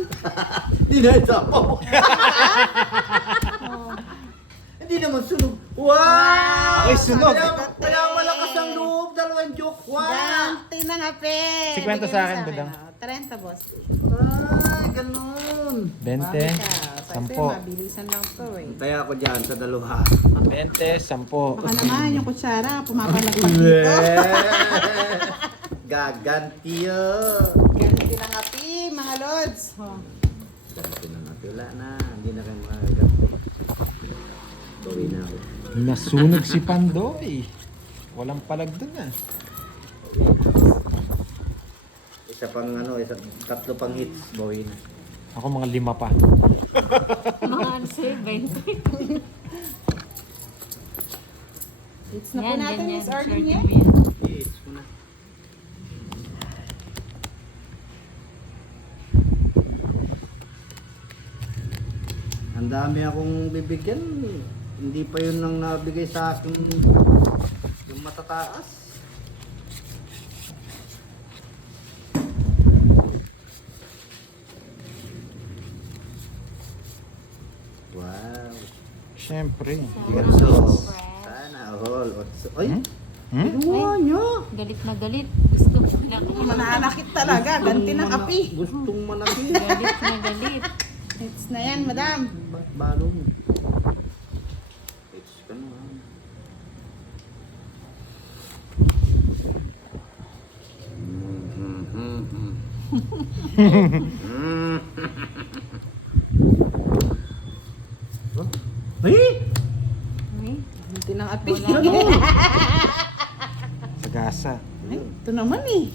Hindi na isa po. Hindi naman sunog. Wow! Ako'y sunog. Kaya malakas ang loob. Dalawang joke. Wow! Ganti ng api. 50 Bigyan sa mo akin, Budang. 30, Boss. Ay, ganun. 20, Kasi 10. mabilisan lang to eh. Kaya ako dyan sa dalawa. 20, 10. Baka naman yung kutsara, pumapalagpag dito. Gaganti yun. Ganti ng api, mga lods. Oh. Ganti na natin. Wala na. Hindi na kayo magaganti. Gawin na ako. Nasunog si Pandoy. Walang palag dun ah. Isa pang ano, tatlo pang hits. Gawin na. Ako mga 5 pa. Mga 7. It's na po natin, Miss Arlene yan. Hits ko na. Ang dami akong bibigyan. Hindi pa yun ang nabigay sa akin yung matataas. Wow. Siyempre. Otso. Sana all. Otso. Ay! Hmm? Ginawa niya! Galit na galit. Gusto ko lang. Mananakit talaga, ganti ng api. Gustong malaki. Galit na galit. It's na yan, madam. Ba't balo mo? It's ka na. Ay! Ay, Ganti ng api. Sagasa. Ay, ito naman eh.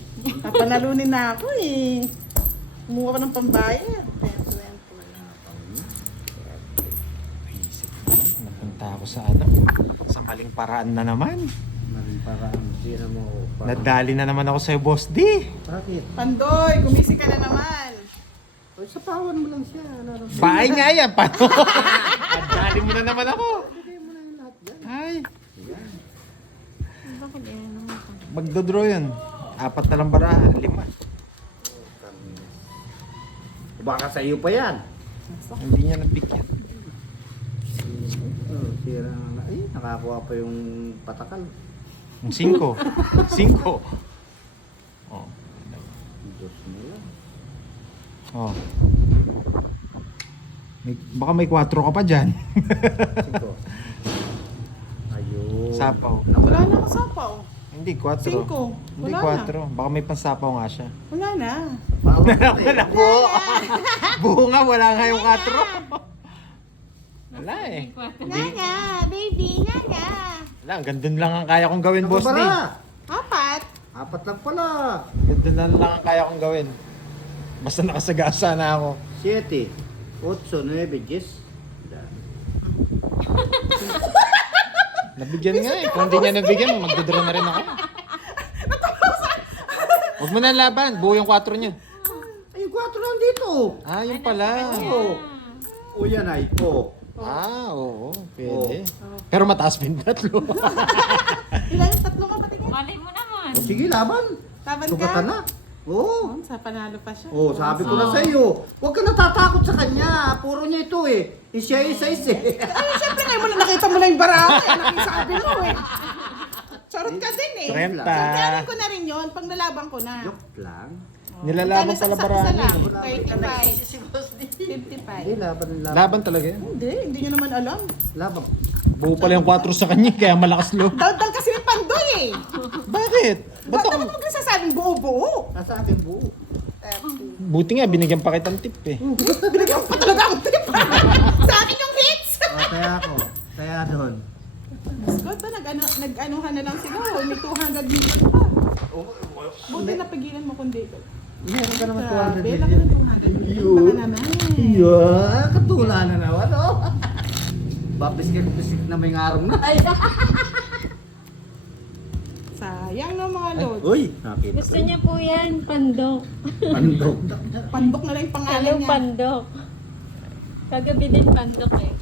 Papanalunin na ako eh. Kumuha pa ng pambayad. Isip ko lang, napunta ako sa ano, sa maling paraan na naman. Maling paraan. Sira mo. Nadali na naman ako sa'yo, Boss D. Bakit? Pandoy, gumisi ka na naman. Ay, sapawan mo lang siya. Bahay nga yan, paano? Nadali mo na naman ako. Bigay mo na yung lahat dyan. Ay, bakit yan naman ito? magdodraw yun. 4 na lang baraha, 5. Baka sa iyo pa yan. Hindi niya nabigyan. Oh, sira na. Ay, nakakuha pa yung patakal. Yung 5. 5. Oh. Diyos mo lang. Oh. Baka may 4 ka pa dyan. 5. Ayun. Sapaw. Wala na akong sapaw. Hindi, 4. 5. Hindi, Wala 4. Baka may pansapaw nga siya. Wala na. Wala po. Buo nga, wala nga yung 4. Wala eh. Nga nga, baby, nga nga. Wala, gandun lang ang kaya kong gawin, Boss D. 4. 4 lang pala. Gandun lang ang kaya kong gawin. Basta nakasagasa na ako. 7, 8, 9, 10. Nabigyan nga eh. Kung hindi niya nabigyan, magdodraw na rin ako. Huwag mo na laban. Buo yung 4 niya. Ay, 4 lang dito. Ah, yun pala. Oh. O yan ay. Oh. Ah, oo. Pwede. Pero mataas pa yung 3. Ilan yung 3 ka patingin? Malay mo naman. O sige, laban. Laban ka? Sugatan na. Oo. Sa panalo pa siya. Oh, sabi ko na sa iyo, huwag ka natatakot sa kanya. Puro niya ito eh. Siya isa-isa eh. Ay, siyempre ngayon mo na nakita mo na yung baraha. Nakisabi mo eh. Charot ka din eh. 30. Sabihanin ko na rin yun pag nalaban ko na. Joke lang. Nilalaban pala barami. 35. 55. Hindi, laban. Laban talaga yan. Hindi nyo naman alam. Laban. Buo pala yung 4 sa kanya, kaya malakas loob. Daldal kasi ni Pandoy eh. Bakit? Ba't Ba't ako? naman huwag nasasabing buo-buo? Nasa akin buo. Buti nga, binigyan pa kitang tip eh. Binigyan ko pa talaga ang tip. Sa akin yung hits. Kaya ako. Kaya doon. Scott ba, nag-anuhan na lang sila. May 200 million pa. Buti napigilan mo kundi. Meron ka naman 200 Grabe, million. laki ng 200 million. Baka naman. Yeah, katula na naman, oh. Bapisik na may ngarong na. Ay, Sayang no mga lods. uy, nakita Gusto niya po yan, pandok. Pandok. Pandok na lang yung pangalan Anong niya. pandok? Kagabi din pandok eh.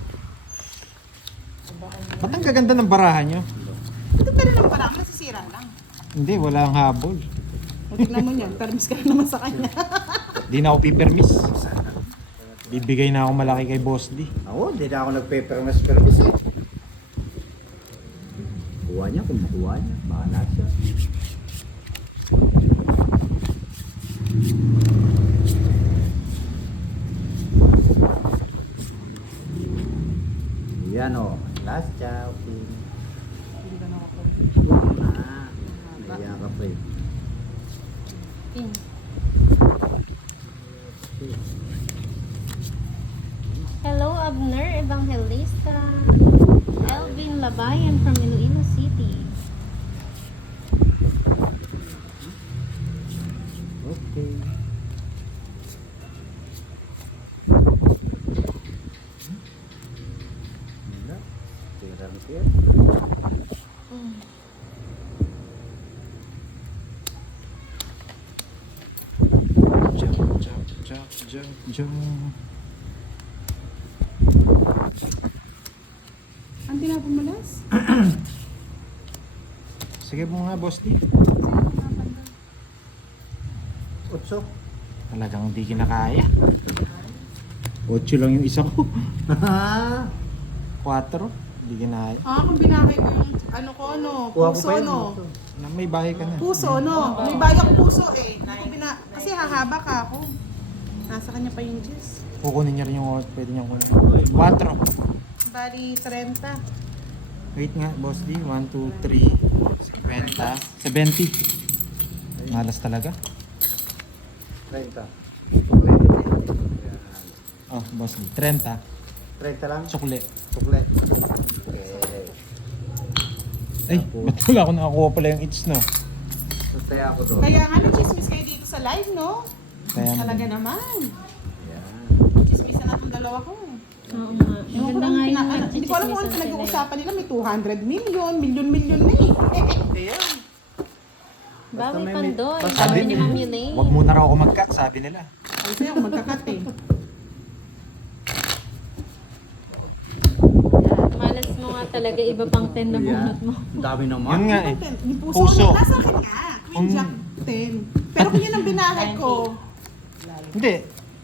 Ba't ang gaganda ng barahan nyo? Ito pa rin ang parang nasisira lang. Hindi, wala ang habol. O tignan mo niyan, permis ka na naman sa kanya. Di na ako pipermis. Bibigay na ako malaki kay Boss D. Ako, hindi na ako nagpe-permis eh. Kuha niya, kung makuha niya. Bahala siya. Yan o. Last chopping. Ah, naiya ka pa eh. Hello, Abner Evangelista. Elvin Labayan from Iloilo City. Okay. Wala. Tirang-tir. Jump. Ang pinapamalas? Sige mo nga, Boss D. Otso. Talagang hindi kinakaya. 8 lang yung isa ko. 4. Hindi kinaya. Kung binakay ko yung Kuha ko puso pa yun. no. May bahay ka na. Puso no. May bayang puso eh. Kasi hahaba ka ako. Nasa kanya pa yung juice. Kukunin niya rin yung pwede niyang kunin. 4. Bali, 30. Wait nga, Boss D. 1, 2, 3, 50, 70. Malas talaga. 30. Oh, Boss D. 30. 30 lang. Sukli. Sukle. Okay. Ay, ba't wala ako nakakuha pala yung its, no? Sustaya ako doon. Kaya nga, nag-chismis kayo dito sa live, no? Kaya Talaga naman. Yan. Chismisan na itong dalawa ko. Oo nga. Ewan ko Maganda lang, nga yung hindi ko alam kung ano nagchichismisan sila eh. pinag-uusapan nila. May 200 million, milyon na eh. Ayan. Bawi may- pandoy. basta Sabi may- ni Ma'am Elaine. Huwag muna raw ako mag-cut, sabi nila. Ay sa'yo, magkakat eh. Malas mo nga talaga, iba pang 10 na bunot mo. Ang dami naman. Yun nga eh. Yung puso, Puso. nasa akin nga. Queen Jack 10. Pero kung yun ang binahay ko, Hindi.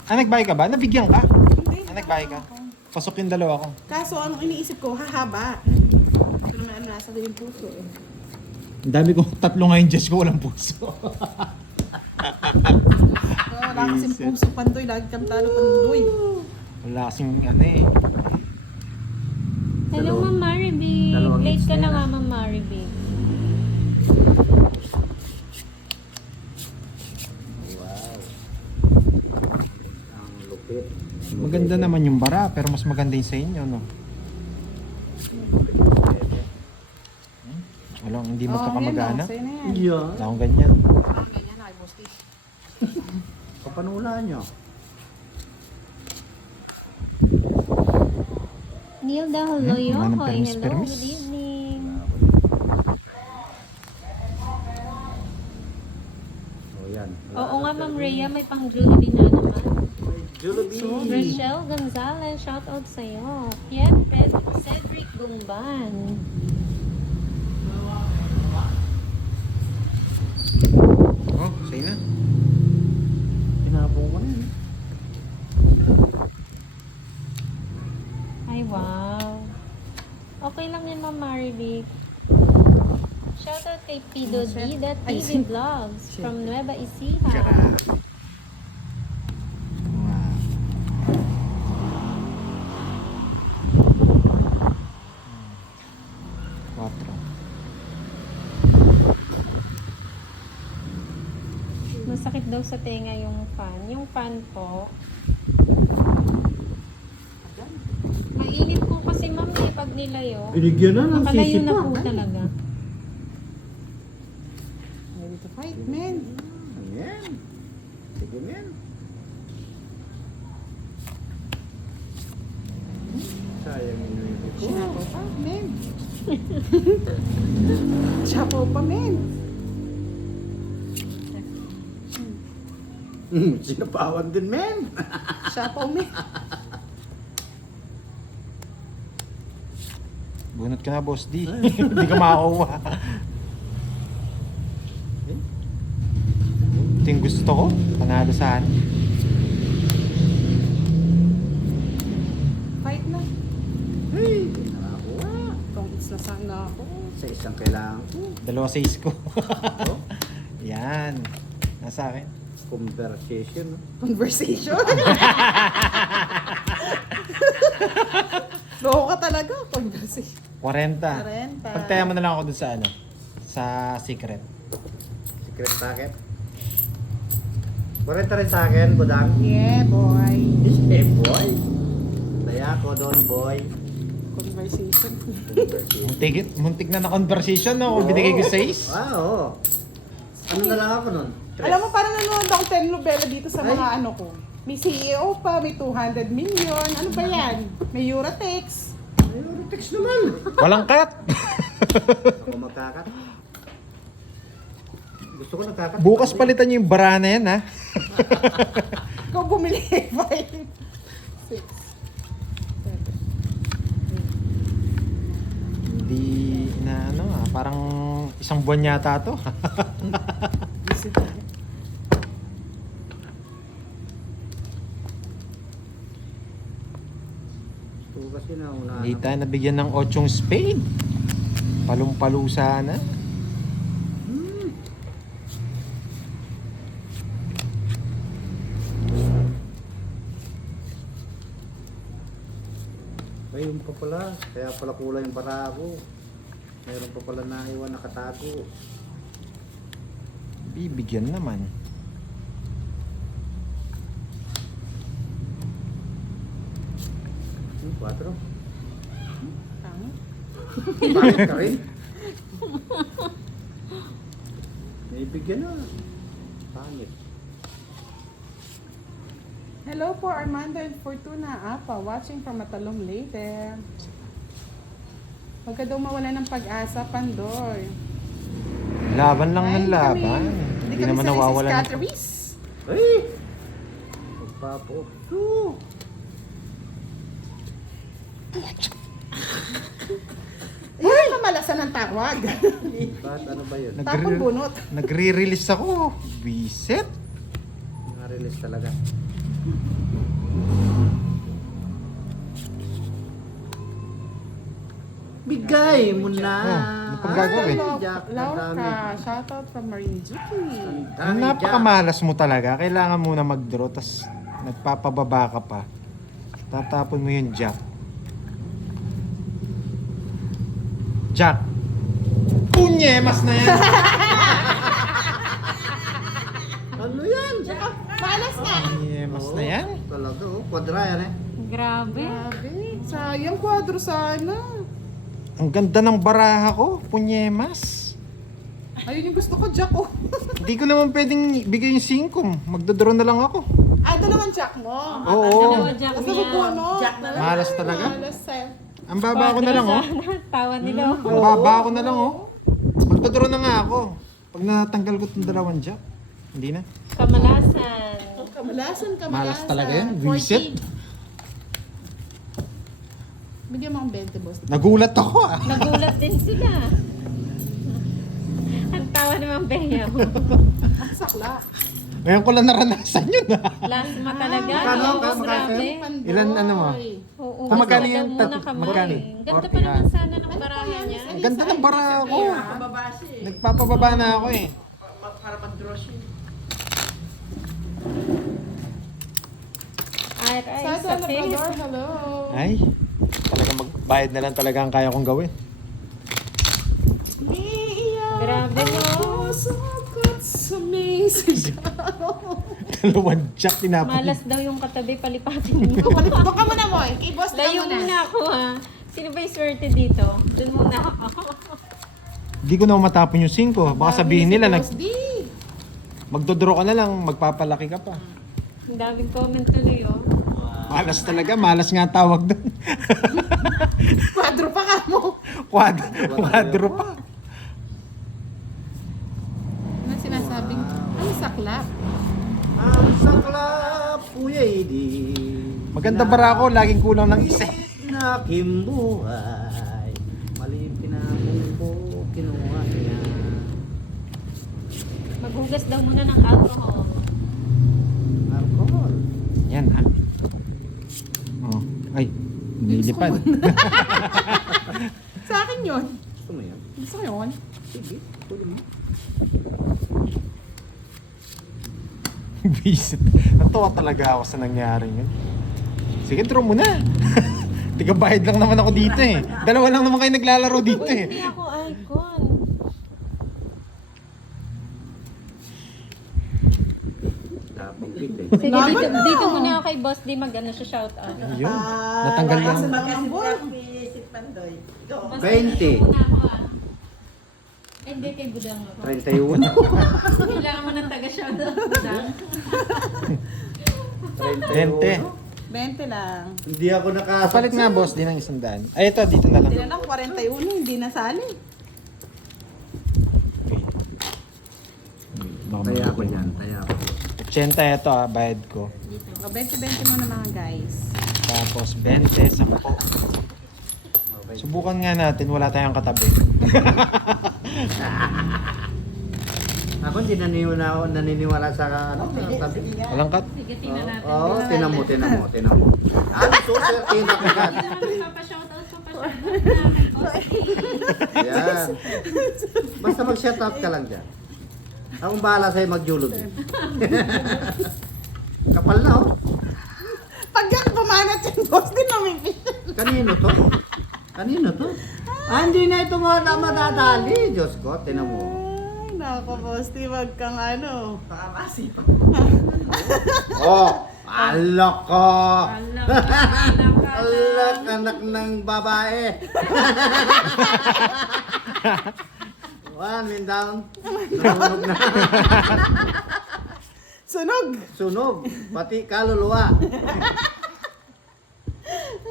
Nagbay ka ba? Nabigyan ka? hindi. Nagbay ka? Pasok yung dalawa ko. Kaso anong iniisip ko, hahaba. Ito naman ano, nasa yung puso eh. Ang dami ko, 3 nga yung Diyos ko, walang puso. Wala kasing puso, Pandoy. Lagi kang talo, Pandoy. Wala kasing ano eh. Hello, Ma'am Maribig. Dalawang Late hits ka na na yan. nga, Ma'am Maribig. Wow. Ang lupit. Maganda naman yung bara, pero mas maganda yung sa inyo, no? Walang, hindi mo ito kamagana. Sa'yo na yan. Yeah. Wala akong ganyan. Parang ganyan, ay, boss. Kapanulan nyo. Nilda Haloyokoy. wala nang permis, Hello, permis. good evening. O yan. Oo nga, Ma'am Rhea, may pang Jollibee na naman. Jollibee. Rochelle Gonzalez, shoutout sa'yo. Cedric Gumban. Oh, sa'yo na. Tinapong ko na yun. Ay, wow. Okay lang yun, Ma'am Maribig. Shoutout kay Pido.TV Vlogs from Nueva Ecija. daw sa tenga yung fan. Yung fan po, mainit po kasi ma'am eh, pag nilayo. Binigyan na ng Nakalayo sisi na pa. po talaga. Ready to fight, men. Ayan. Sige, men. Sayang inuwi ko. Shapo pa, men. Shapo pa, men. Sinapawan din, men. Shapo, men. Bunot ka na, Boss D. Hindi ka makakuha. Ito yung gusto ko. Panalo saan. Fight na. Hey, nakakuha. Itong it's na sana ako. Sa isang kailangan ko. 2-6 ko. Yan. Nasa akin. Conversation. No? Conversation. Loko ka talaga. Conversation. 40. 40. Pagtaya mo na lang ako dun sa ano. Sa secret. Secret packet. 40 rin sa akin, budang. Yeah, boy. Eh, boy. Daya ko doon, boy. Conversation. Conversation. Muntik na conversation, no? Kung binigay ko 6. Oo. Ano na lang ako nun? Alam mo, parang nanonood akong telenovela dito sa mga ano ko. May CEO pa, may 200 million. Ano ba yan? May Eurotex. Ayun, text naman. Walang cut. Ako magkakat. Gusto ko nagkakat. Bukas palitan niyo yung bara na yan, ha? Ikaw bumili. 5, 6, 7, Hindi na ano, parang isang buwan yata to. 8. Gusto ko kasi na una. Hindi tayo nabigyan ng 8 spade. Palong-palo sana. Ayun pa pala. Kaya pala kulay yung bara ko. Meron pa pala naiwan nakatago. Bibigyan naman. Hmm, 4. Tama. Bakit ka rin? Naibigyan na. Pangit. Hello po, Armando and Fortuna Apa, watching from Matalom Leyte. Huwag ka daw mawala ng pag-asa, Pandoy. Laban lang Ay, ng laban. Hindi Hindi kami naman sanay sa nawawala ng... scatteries. Ay! Magpapo. Yan ang malasan ng tawag. Ba't ano ba yun? Tapon bunot. Nagre-release ako. Biset. Nga-release talaga. Bigay mo na. ano pang gagawin? Jack, ang Laura dami. ka, shoutout from Marinduque. Ang Ang dami, napakamalas mo talaga. Kailangan muna mag-draw, tas nagpapababa ka pa. Tatapon mo yung jack. Jack. Punyemas na yan. Ano yan? Malas ka! Punyemas na yan. Talaga, oh. Kwadra yan eh. Grabe. Grabe. Sayang kwadro sana. Ang ganda ng baraha ko. Punyemas. Ayun yung gusto ko, Jack. Oh. Hindi ko naman pwedeng bigay yung 5. Magdodraw na lang ako. Ah, dalawang Jack mo. Oo. Jack Gusto ko po, no? Jack na lang. Malas talaga. Malas sa'yo. Ang baba ko na lang, oh. Tawa nila. Ang baba ko na lang, oh. Magdodraw na nga ako. Pag natanggal ko itong dalawang jack. Hindi na. Kamalasan. Kamalasan. Malas talaga yan. 40. Visit. Bigyan mo ang 20, boss. Nagulat ako, ah. Nagulat din sila. Ang tawa naman Bea mo. Ang sakla. Ngayon ko lang naranasan yun, ah. Plasma talaga. Magkano? no? Magkano? Grabe. Pandoy. Ilan, ano mo? Oo, Ah, magkano daw yung muna tat- kamay. magkano? Ganda pa naman sana ng barahan niya. Ang ganda ng bara ko. Nagpapababa na ako, eh. Ay, ay, Sada sa Labrador, face. hello. Ay, talagang magbayad na lang talaga ang kaya kong gawin. Iiyak Grabe, no? ako, sukot sa may Busy siya. Dalawang jack tinapon. Malas daw yung katabi, palipatin mo. Doon ka muna mo. I-boss ka Layo muna. muna ako ha. Sino ba yung swerte dito? Doon muna ako. Hindi ko na matapon yung 5. Baka sabihin nila, Boss D. magdodraw ka na lang, magpapalaki ka pa. Ang daming comment tuloy oh. Malas talaga, malas nga tawag doon. Kwadro pa ka mo. Quadro pa. Ano sinasabing? Ano saklap? Ang saklap, kuya Edi. Maganda bara ako, laging kulang ng isa. Na aking buhay. Mali yung pinamong ko, kinuha niya. Maghugas daw muna ng alcohol. Alcohol. Yan ha. Oh. Ay, nilipad. Sa akin yun. Gusto mo yan? Gusto ko yun. Sige, kuya mo. Bisit. Natuwa talaga ako sa nangyari yun. Sige, draw mo na. Tigabayad lang naman ako dito eh. Dalawa lang naman kayo naglalaro dito Uy, hindi eh. ako icon. Tapos bit eh. Sige, dito muna ako kay Boss D mag-ano siya shout out. Yun. Natanggal yan. Boss D, 20. muna ako ah. Ay, hindi kay Budang ako. 31. Kailangan mo ng taga-shout out, Budang. 20. 20 lang. Hindi ako nakasap. Palit nga boss, din ng 100. Ay ito, dito na lang. Hindi na lang, 41. Hindi nasali. Taya ako yan, taya ako. 80 ito bayad ko. O, 20-20 muna mga guys. Tapos 20, 10. Subukan nga natin, wala tayong katabi. Ako hindi naniniwala sa ano, sa tabi. Walang kat. Sige, tingnan natin. Oo, tinan mo. Ano, susertin ako yan. Hindi naman papashoutout na kay Boss D. Yan. Basta mag-shut up ka lang dyan. Akong bahala sa'yo mag-julog. Kapal na, oh. Pagka pumanat yung boss din namin. Kanino to? Kanino to? Hindi na ito madadali. Diyos ko, tinan mo. Ay, nako boss, di wag kang ano. Oh, alak ko. Alak. Alak, anak ng babae. One, win down. Nasunog na. Sunog! Sunog. Pati kaluluwa.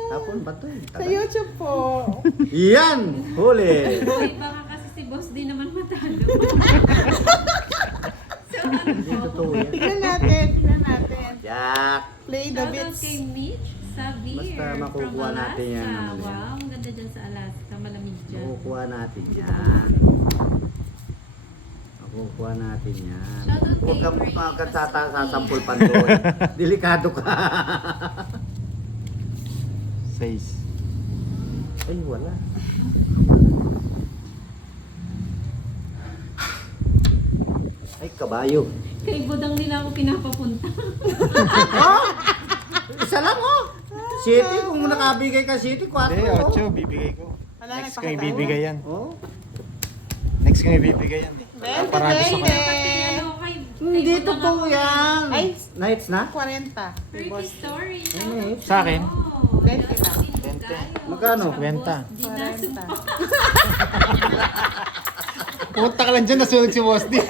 Tapon ba to? Sa YouTube po. Yan! Huli! Uy, baka kasi si Boss D naman matalo. So, ano Hindi po? totoo yan. Tignan natin. Jack! Play the Shoutout bits. kay Mitch Xavier Basta makukuha from natin yan, Alaska. ano yan. Wow, ang ganda dyan sa Alaska. Malamig dyan. Makukuha natin yan. Makukuha natin yan. Shoutout Huwag ka kay Ray sasampul pa doon. Delikado ka. 6. Ay, wala. Ay, kabayo. Kay Budang nila ako pinapapunta. Oh! Isa lang, oh! City, kung nakabigay ka City, 4. Hindi, oh. 8 bibigay ko. Wala, Next ko nagpakatawa. ibibigay yan. Oh. Next ko ibibigay yan eh. Bente, Parado sa bente. kanya. Pati ano, kay Hindi Budang totoo ako yan. Ay, Nights na? 40. Pretty Boss. story. Ano eh? Sa akin? Oh, 20 lang. 20. Magkano? 20. Dinasok 40. pa. Pumunta ka lang dyan, nasunog si Boss D.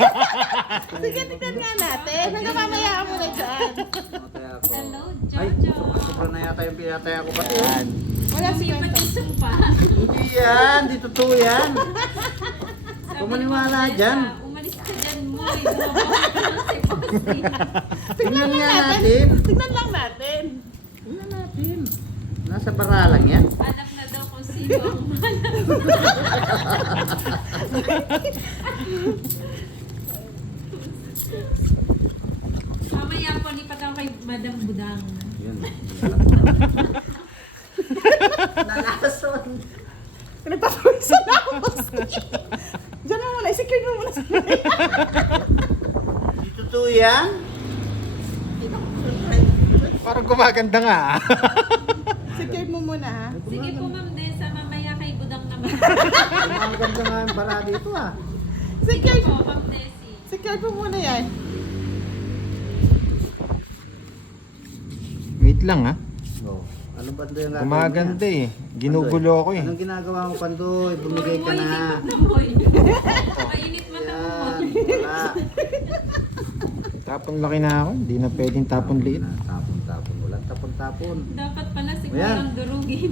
Sige, tignan nga natin. Hanggang mamaya ka muna dyan. Mataya ako. Hello, Ay, Jojo. sobra na yata yung pinataya ko pati. Yan. Wala si May Kwento. patisong pa. Hindi yan, di totoo yan. Sabi Kung ni maniwala Ma'am dyan. Tessa, umalis ka dyan mo. Bumabawas ka lang si Bossy. Tingnan nga natin. Tignan lang natin. Tingnan natin. Nasa baralang yan. Anak na daw kung sino ang manang. Mamaya po, lipat ako kay Madam Budang. Yan. Nalason. Nagpapawisan na ako, boss. Diyan mo muna. I-secure mo muna sa Di totoo yan. Parang gumaganda nga. Secure mo muna, ha? Sige po, Ma'am Dessa, mamaya kay Budang naman. Ang ganda nga yung bara dito ah. Sige po, Ma'am Desi. Secure ko muna yan. Wait lang ha. Oh. Ano Pandoy ang gagawin Gumaganda niya? eh. Ginugulo ako eh. Anong ginagawa mo Pandoy? Bumigay ka na. Mainit mata mo. Yan. Wala. Tapon laki na ako. Hindi na pwedeng tapon liit. Tapon-tapon. Wala tapon-tapon. Dapat pala Ayan. sigurang durugin.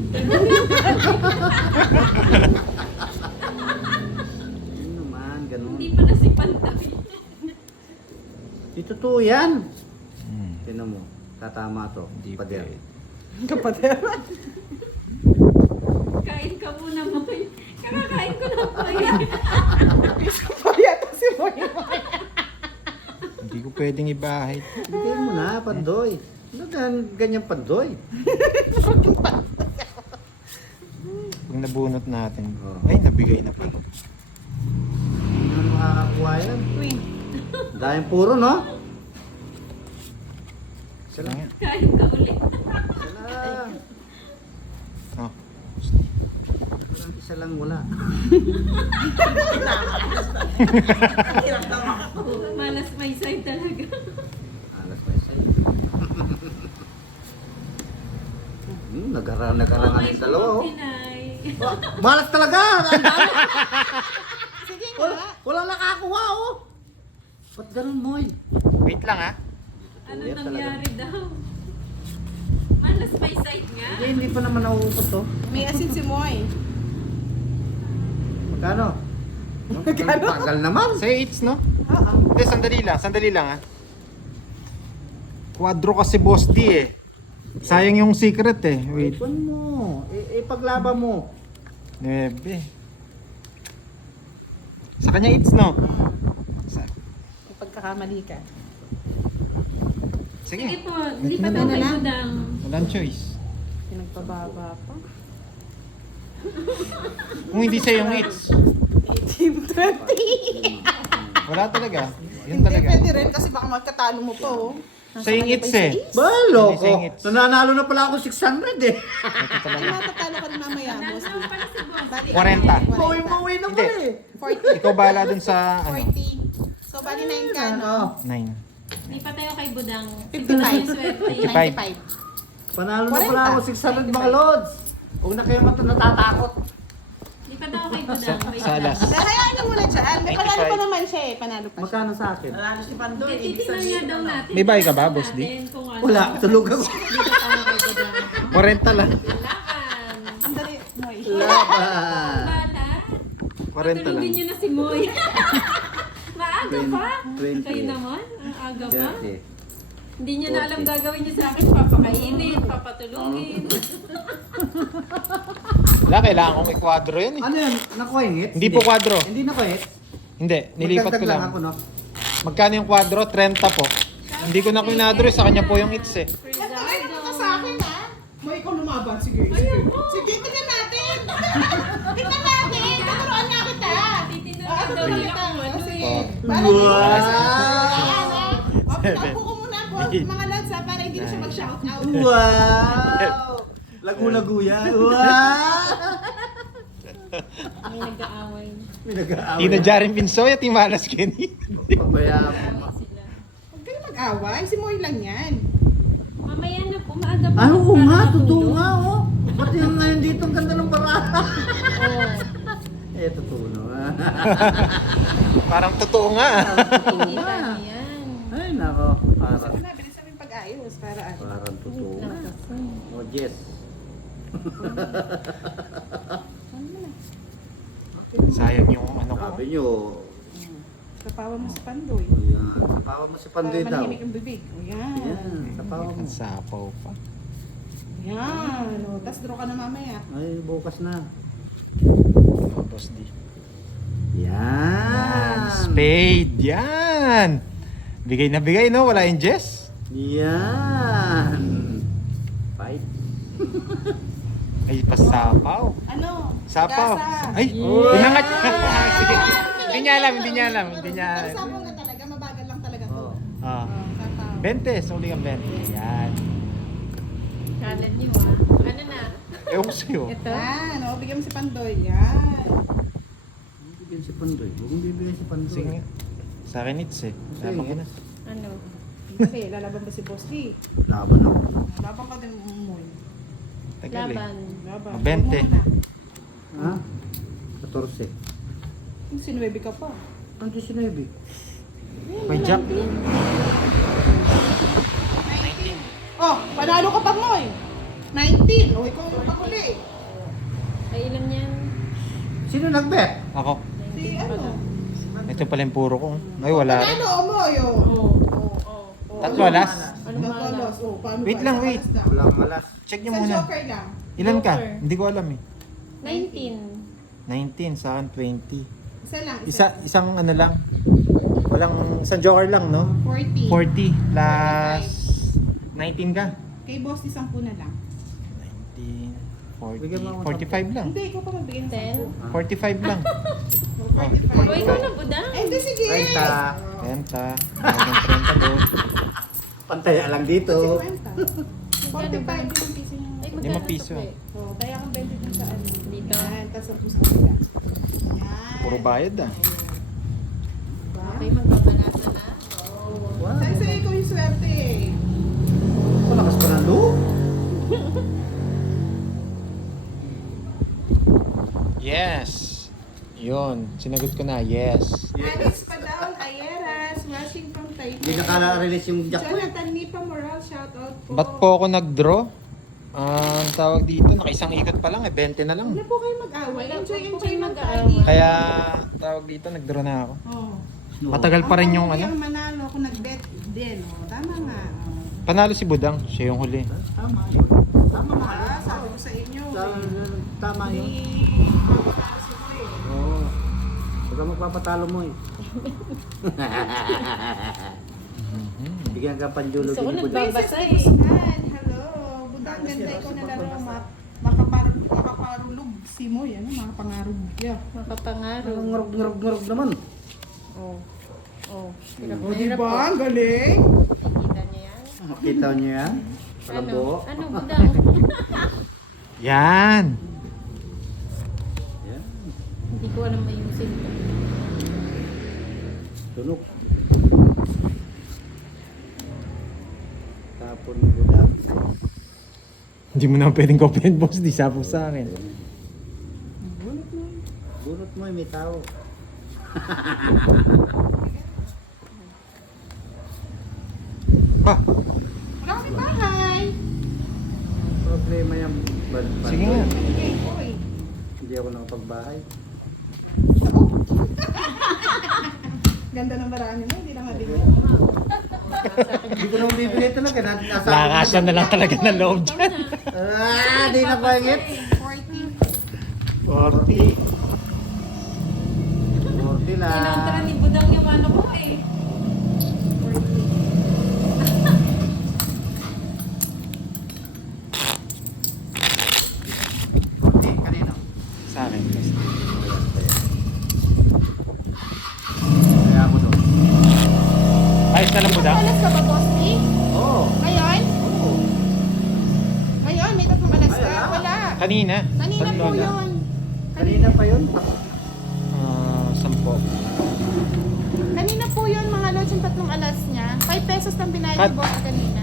Ano naman, ganun. Hindi pala si Panday. Di totoo yan. Hmm. Tinan mo. Tatama to. Hindi Pader. pwede. Kapatid. Kain ka muna mo. Kakakain ko na po yan. Kaya to si Moy. Hindi ko pwedeng ibahit. Bigay mo na, Pandoy. Ano ganyan Pandoy? Kung nabunot natin. Oh. Ay, nabigay na pala. Hindi naman makakakuha yan. Uy. Dahil puro, no? Isa lang yan. Kain ka ulit. Isa lang. Oh. Isa lang wala. Malas may side talaga. Alas pa isa. Nag-arangan yung dalawa, oh. Pinay. Malas talaga! Ang dami! Sige Wala, nga. walang nakakuha, oh! Ba't ganun, Moy? Wait lang ha. Ano Yan nangyari daw? Malas may side nga. Hindi pa naman nauupot, to. May asin si Moy. Magkano? Tagal naman. Say it's no? Oo. Hindi, sandali lang ha. Quadro kasi boss D eh. Sayang yung secret eh. Wait. Ipon mo. Ipaglaban mo. Nebe. Sa kanya it's no? May pagkakamali ka. Sige Sige. po, lipat na na kay lang. Budang. Walang choice. Pinagpababa pa. Kung hindi siya yung it's. 18-20. Wala talaga. Yun Hindi, talaga. pwede rin kasi baka magkatalo mo pa oh. Sa yung it's eh. Ba, Hindi loko. singits. Nananalo na pala ako 600 eh. Ito Ay, talaga. matatalo ka rin mamaya, boss. Nandun pala si boss. Bali, 40. Mauwi na pala eh. 40. Ikaw bahala dun sa ano. 40. So, bali 9 ka, no? 9. Lipat tayo kay Budang. 55. Siguro swerte. 55. 95. Panalo na pala ako 600 mga lods. Huwag na kayo natatakot. Lipat tayo kay Budang. Wait Sa lang. alas. Hayaan mo muna dyan. May panalo pa naman siya eh. Panalo pa siya. Magkano sa akin? Hindi, titignan nga daw natin. May bahay ka ba, Boss D? Natin kung ano. Wala, tulog ako. Dito tayo kay Budang. 40 lang. Laban. Ang dali, Moy. Laban. Bala. 40 lang. Patulugin niyo na si Moy. Maaga pa. 20. Kayo naman. Ang aga pa. 30. Hindi niyo na alam gagawin niyo sa akin. Papakainin, papatulugin. Wala, kailangan kong i-quadro yun eh. Ano yan? Nakuhingit? Hindi po kwadro. Hindi nakuhingit? Hindi, nilipat ko Magdagdag lang. ako, no? Magkano yung quadro? 30 po. Hindi ko na kinadro, sa kanya po yung it's eh. Nagtangin ka sa akin, ha? Moy, ikaw lumaban. Sige, sige. Sige, tignan natin. Tignan natin. Tuturuan nga kita. Titinuloy daw niya kung ano eh. Tapo ko muna po, mga lads ha, para hindi na siya mag-shout out. Wow! Lagu-lagu yan. Wow! May nag-aaway. May nag-aaway. Tina Jarin Pinsoy at Imalas Kenny. Pabayaan mo. Sila. Huwag kayo mag-away, si Moy lang yan. Mamaya na po, maaga pa. Ah, oo para nga, matulog. totoo nga, oh. Pati yung ngayon dito, ang ganda ng paraan. Oo. Eh, totoo na. Parang totoo nga. Totoo Kita nga. niyo yan. Ay, nako. Sabi na, bilis namin pag-ayos para ano. Parang totoo Lang nga. kasi. Oh, yes. Sayang yung ano ko. Sabi nyo, Tapawa mo si Pandoy. ayan, tapawa mo si Pandoy Para daw. manhimik ang bibig. O yan. Ayan, tapawa mo. Ang sapaw pa. Yan. O, tas draw ka na mamaya. Ay, bukas na. Oh, Boss D. Yan. Spade. Yan. Bigay na bigay, no? Wala yung Jess. Yan. Fight. Ay, pasapaw. Ano? Sapaw. Gasa. Ay, pinangat. Sige. Hindi niya alam, hindi niya alam. Hindi niya Pero sapaw na talaga, mabagal lang talaga to. Oh. Ah. Sapaw. 20, suli kang 20. Yan. Kalan niyo ah. Ano na? Ewan ko sa'yo. Ito? Yan. O, bigyan mo si Pandoy. Yan. Bigyan si Pandoy. Huwag mong bibigyan si Pandoy. Sige. Sa akin it's eh. Laban ko na. Ano? Kasi lalaban ba si Boss Lee? Laban ako. Laban ka din umumoy. Tagal eh. Laban. Laban. 20. Huwag mo Ha? na. 14. Yung sinuwebe ka pa. Ang 19. May jack. Oh, panalo ka pa Moy. 19. O, ikaw yung paguli. Ay, ilan yan? Sino nagbet? Ako. Si ano? Ito pala yung puro ko. Ay, wala rin. Panalo, Moy. Oh. Tatlo alas. Ano ba? Nagkalos. Oh, paano Wait ba? lang, Isang wait. alas lang. Walang malas. Check nyo Sa muna. joker lang. Ilan ka? Joker. Hindi ko alam eh. 19. 19, sa akin 20. Isa lang. Isang ano lang. Walang, isang joker lang, no? 40. 40 plus 19 ka. Kay Boss, 10 na lang. 19, Bigyan mo 40, ako 45 lang. Hindi, ikaw pa magbigay ng 10. 10. 45 lang. O, ikaw na, budang. Eh, hindi, sige. 30. 30, 30 doon. Pantay lang dito. 50. 45 din ang piso niya. Ay, Lima magkano piso. sa pre? Oh, kaya kang 20 din sa ano. Dito. Yan, tapos ang puso nila. Yan. Puro bayad ah. Okay, magpapanasa na. Wow. Saan sa'yo ikaw yung swerte eh? Malakas pa ng loob. Yes. Yun, sinagot ko na, yes. Alice Padaon Ayeras, watching from Taipei. Hindi nakala-release yung jack ko eh. Jonathan Nipa Moral, shoutout po. Ba't po ako nag-draw? Ang tawag dito, nakaisang ikot pa lang eh, 20 na lang. Wala po kayo mag-away. Wala po Enjoy kayo lang mag-away. tayo. Kaya tawag dito, nag-draw na ako. Oh. Matagal pa rin yung Ako ano. yung manalo kung nag-bet din. Oh. Tama nga. Oh. Panalo si Budang, siya yung huli. Tama yun. Tama mga Ah, sabi ko sa inyo. Tama yun. Hindi matalas ko eh. Oo. Huwag ka magpapatalo mo eh. Bigyan ka panjulo Gusto ko din po. nagbabasa eh. Guzman, hello. Budang, ganda ikaw na laro. Makaparulog si mo yan. Makapangarog. Yeah. Makapangaro. Ang ngarog naman. Oh. Oh. Hirap O, na hirap diba? po. Ang galing. Kita niyo yan? Kita niyo yan? Ano? Palabo. Ano, budang? Yan! Yan. Hindi ko alam ayusin ito. Sunok. Tapon mo na. Hindi mo naman pwedeng copy boss, di sapo sa akin. Bunot mo may tao. Ah, Wala kami bahay. Problema yung bad. sige nga. Okay, boy. Hindi ako nakapagbahay. Ganda ng baraan niyo, hindi na mabili. Hindi ko naman bibili talaga. Nasa Lakasan na lang talaga ng loob dyan. Di na pangit. 40. 40. 40 lang. Kinontra ni budang yung ano ko eh. 40 kanino? Sa akin. Kaya ako doon. Ayos na lang Budang. Alas ka ba, Boss Lee? Oo. Ngayon? Oo. Ngayon, may tatlong alas Ay, ka. wala. Wala. Kanina. Kanina po Tatlo na. yun. Kanina pa yun. 10. Kanina po yun, mga lods, yung tatlong alas niya. 5 pesos lang binayad Cut. ni Boss kanina.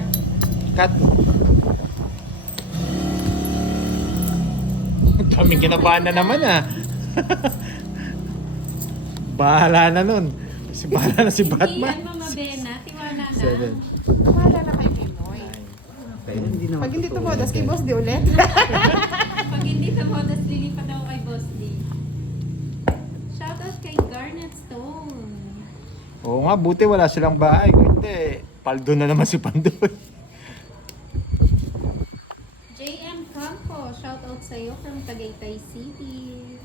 Cut. Daming kinabahan na naman ah. Bahala na nun. Bahala na si Hindi Batman. yan, Mama Bena. Tiwala na. 7. Wala na kay Pinoy. Kaya hindi naman. Pag hindi totoo tumodas yan. kay Boss, di ulit. Pag hindi sa modas, lilipat ako kay Boss D. Shoutout kay Garnet Stone. Oo nga, buti wala silang bahay. Kung hindi, paldo na naman si Pandoy. JM Campo, shoutout sa'yo from Tagaytay City.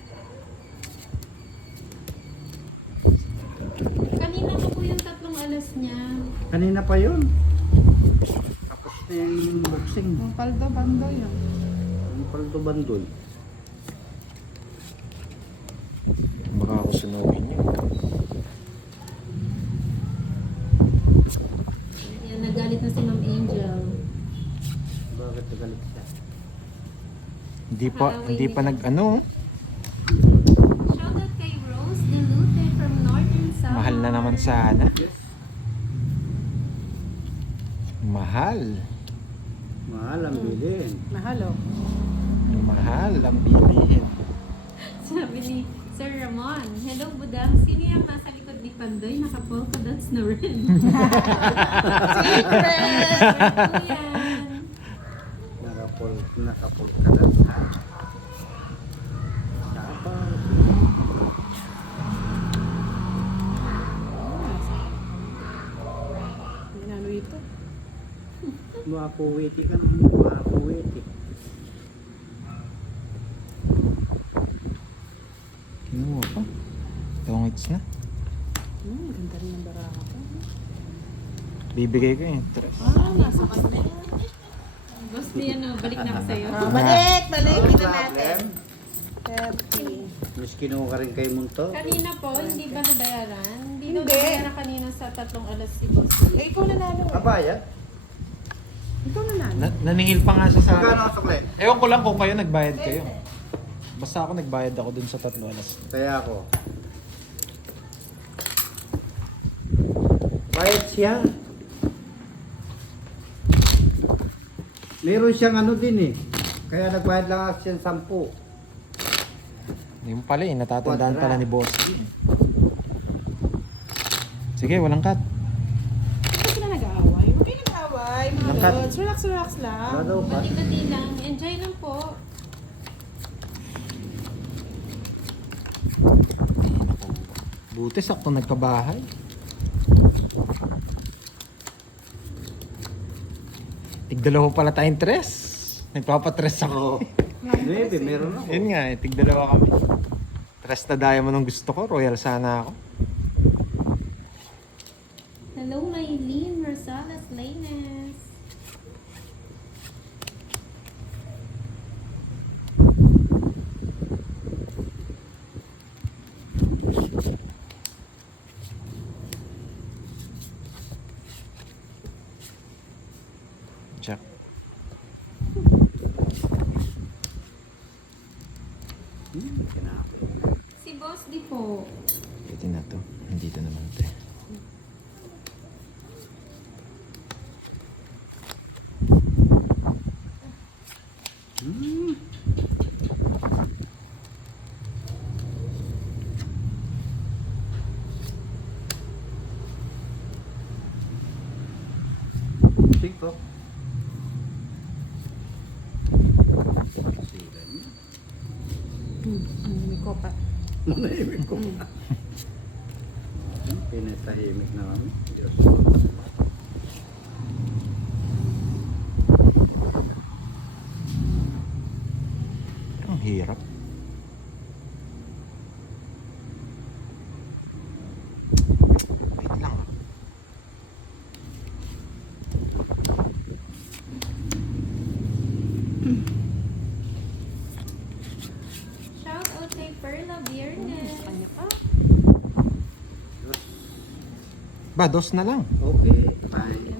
Kanina pa po yung tatlong alas niya. Kanina pa yun. Tapos na yung boxing. Ang paldo, bando yun. Ang paldo bandol. Baka ako sunugin niyo. Yan, nagalit na si Ma'am Angel. Bakit nagalit siya? Hindi pa nag-ano. Shoutout kay Rose Delute from Northern Samar. Mahal na na naman sana. Mahal. Mahal ang bilhin. Mahal oh. Mahal ang bilihin. Sabi ni Sir Ramon, hello Budang, sino yung nasa likod ni Pandoy? Naka-polka dots na rin. Secret! Ano yan? Nakapol ka na. Tapos, Ano ito? mga kuwiti ka na. Mga kuwiti. Kinuha pa. Tongits na. Ganda rin ng baraka ko. Bibigay ko eh. Nasa kanya. Boss ni ano, balik na ako sa'yo. Balik! Hindi na Problem. natin. 30. Mas kinuha ka rin kay Munto. Kanina po, hindi ba nabayaran? Hindi daw Hindi. nabayaran kanina sa 3 alas si Boss. Eh, ikaw nanalo eh. Kabayad? Ikaw nanalo. Naningil pa nga siya sa Magkano ang sukle? Ewan ko lang kung kayo nagbayad kayo. Basta ako nagbayad ako dun sa 3 alas. Kaya ako. Bayad siya. Meron siyang ano din eh. Kaya nagbayad lang ako siyang 10. Hindi mo pala eh, natatandaan Kwadra. pala ni Boss. Sige, walang cut. Bakit sila nag-aaway? Huwag kayo nag-aaway, mga Langkat. lods. Relax, relax Wala lang. daw ba? Bati-bati lang. Enjoy lang po. Buti sakto nagkabahay. Tigdalawa pala tayong tres. Nagpapatres ako. Maybe, meron ako. Yun nga eh, tigdalawa kami. Tres na diamond ang gusto ko, royal sana ako. Hello, Maylene Rosales Laines. Check. Si Boss di po. Pwede na to. Nandito naman ito eh. Tingko. May kopa. Manahimik ko. Pinatahimik na kami. Diyos. Ang hirap. Wait lang. Shout out kay Perla Biernes. Kanya pa. Ba, dos na lang. Okay, fine.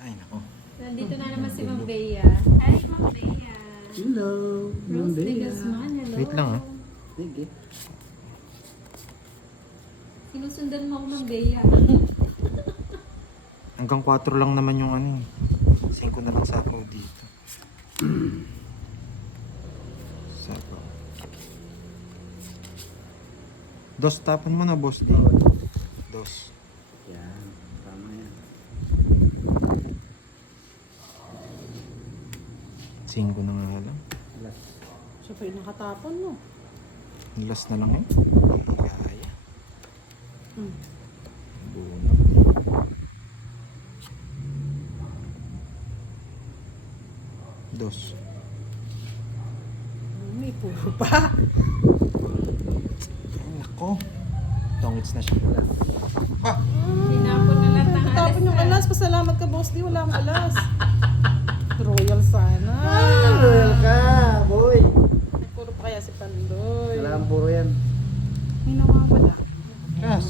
Ay, nako. Nandito na naman si Ma'am Bea. Hi, Ma'am Bea. Hello. Rose de Monday. Guzman, hello. Wait lang, ah. Sige. Sinusundan mo ako, Ma'am Bea. Hanggang 4 lang naman yung ano eh. 5 na lang sa ako dito. Sako. Dos tapon mo na, boss. Di. Dos. Yan. Tama yan. 5 na nga lang. Last. Siya pa yung nakatapon mo. Last na lang eh. Kaya. Hmm. Bunot. Dos. May puro pa. Ay, nako. Tongits na siya. Ah! Tinapon na lahat ng Tapon yung alas. Pasalamat ka, boss. Di wala akong alas. Royal sana. Royal ka, boy. May puro pa kaya si Pandoy. Wala ang puro yan. May nawawala. Yes.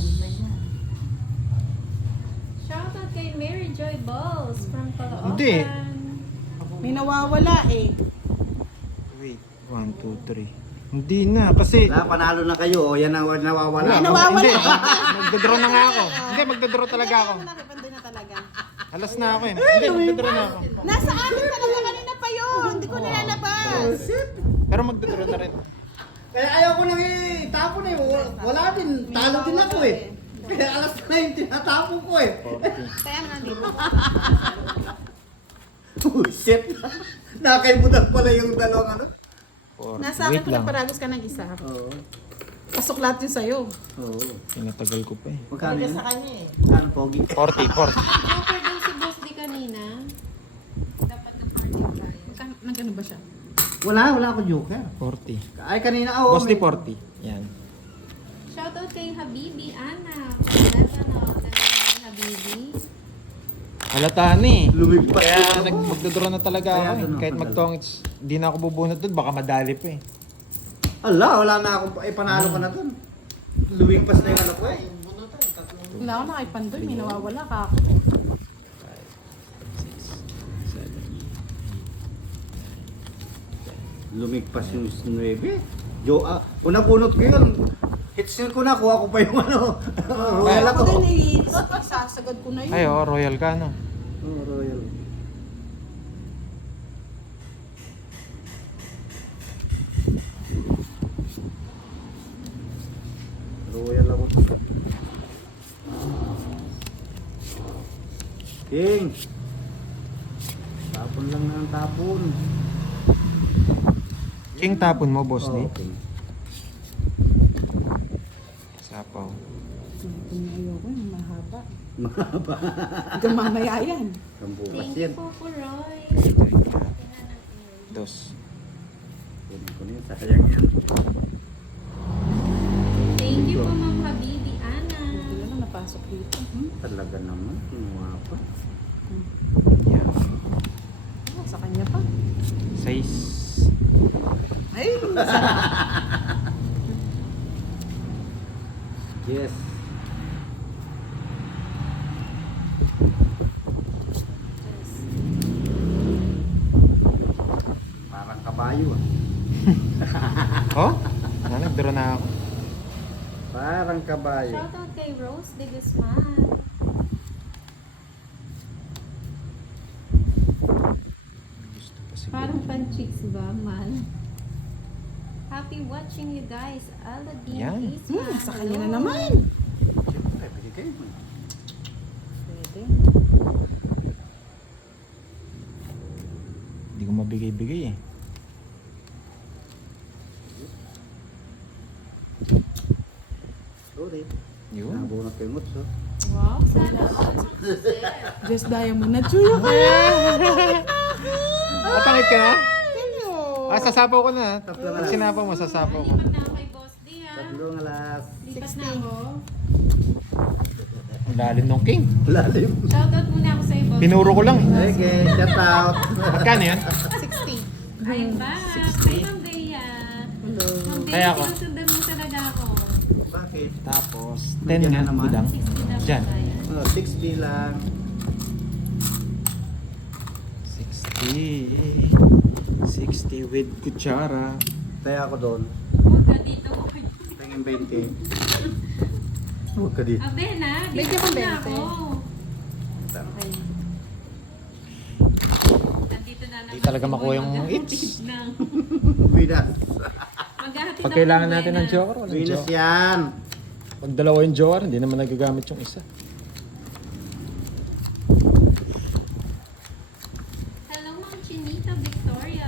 Shout out kay Mary Joy Balls from Caloocan. Hindi. May May nawawala eh. Wait, 1, 2, 3. Hindi na, kasi... Wala, panalo na kayo. O, yan ang nawawala. May nawawala. Hindi, magdadraw na nga ako. Hindi, magdadraw talaga ako. Wala kay Pandoy na talaga. Alas na ako eh. Hindi, magdadraw na ako. Nasa akin talaga kanina pa yun. Hindi ko nilalabas. Pero magdadraw na rin. Kaya ayaw ko nang itapon eh. Wala din. Talo din ako eh. Kaya alas na yung tinatapon ko eh. Kaya nga, di ba? Oh, shit. Nakaibutan pala yung dalawang ano. Nasa akin kung nagparagos ka ng isa. Oo. Pasok lahat yun sa'yo. Oo. Tinatagal ko pa eh. Magkano yan? Sa kanya eh. Saan, Pogi? 40. Joker daw si Boss D kanina. Dapat ng 45. Nagano ba siya? Wala ako joker. 40. Ay, kanina ako. Boss di 40. Yan. Shoutout kay Habibi Ana. From Lebanon. Nagano Habibi. Halata na eh. Lumigpas. Kaya magdadraw na talaga Kaya ako eh. doon ako Kahit padala. magtongits, di na ako bubunot doon. Baka madali pa eh. Wala na akong, panalo ka na dun. Lumigpas na yung ano ko eh. Wala ako na kay Pandoy. May nawawala ka ako. Lumigpas yung 9. Unang bunot ko yun. Hits yun ko na, kuha ko pa yung ano. Royal Ako ako. din eh. Isasagad ko na yun. Ay, oh, royal ka no. Oh, Royal. Royal ako. King! Tapon lang na ang tapon. King tapon mo, boss di. Okay. Sapaw. Ayoko yung mahaba. Mahaba. Hanggang mamaya yan. Kambukas Thank yan. you po po, Roy. Dos. Kunin ko na yun, sayang yan. Thank you po, Ma'am Habibi Ana. Hindi na lang napasok dito. Talaga naman, kinuha pa. Yan. Sa kanya pa. 6. Ay, Yes. Parang kabayo ah. Oh? Nagdraw na ako. Parang kabayo. Shoutout kay Rose de Guzman. Gusto pa siguro. Parang pan-chicks ba, man? Happy watching you guys. Aladdin Yan. Isma. sa kanya na Hello. naman. Siyempre, binigay mo. Pwede. Hindi ko mabigay-bigay eh. Sorry. Yun. Nabunot kay Muts oh. Wow, sana all. Just diamond na chuyo ka. Matangit ka na? Hello. Ah, sasapaw ko na. Tatlo na Pag lang. sinapaw mo, sasapaw ko. Lipat na ako kay Boss D, ha? Tatlong alas. Lipat na ako. Ang lalim ng king. Lalim. Shoutout muna ako sa Boss D. Pinuro ko lang. Okay, shout out. Magkano yan? 60. I'm back. 60. Hi, Ma'am Bea. Hello. Ma'am Bea, Kaya ako. sinusundan mo talaga ako. Bakit? Tapos, 10 Nandiyan nga na naman. budang. 60 dapat Diyan. tayo. Oh, 6B lang. 60 with kutsara. Kaya ako doon. Huwag ka dito. Tingin 20. Huwag ka dito. Abe na, Bigyan dito ko na 20. ako. Okay. Nandito na naman Di talaga si Boy, makuha yung maghahatid hits. ng- Winas. Maghahatid Pag ako kailangan ng natin buena. ng joker, walang Winas joker. yan. Pag dalawa yung joker, hindi naman nagagamit yung isa. Hello, Ma'am Chinita Victoria.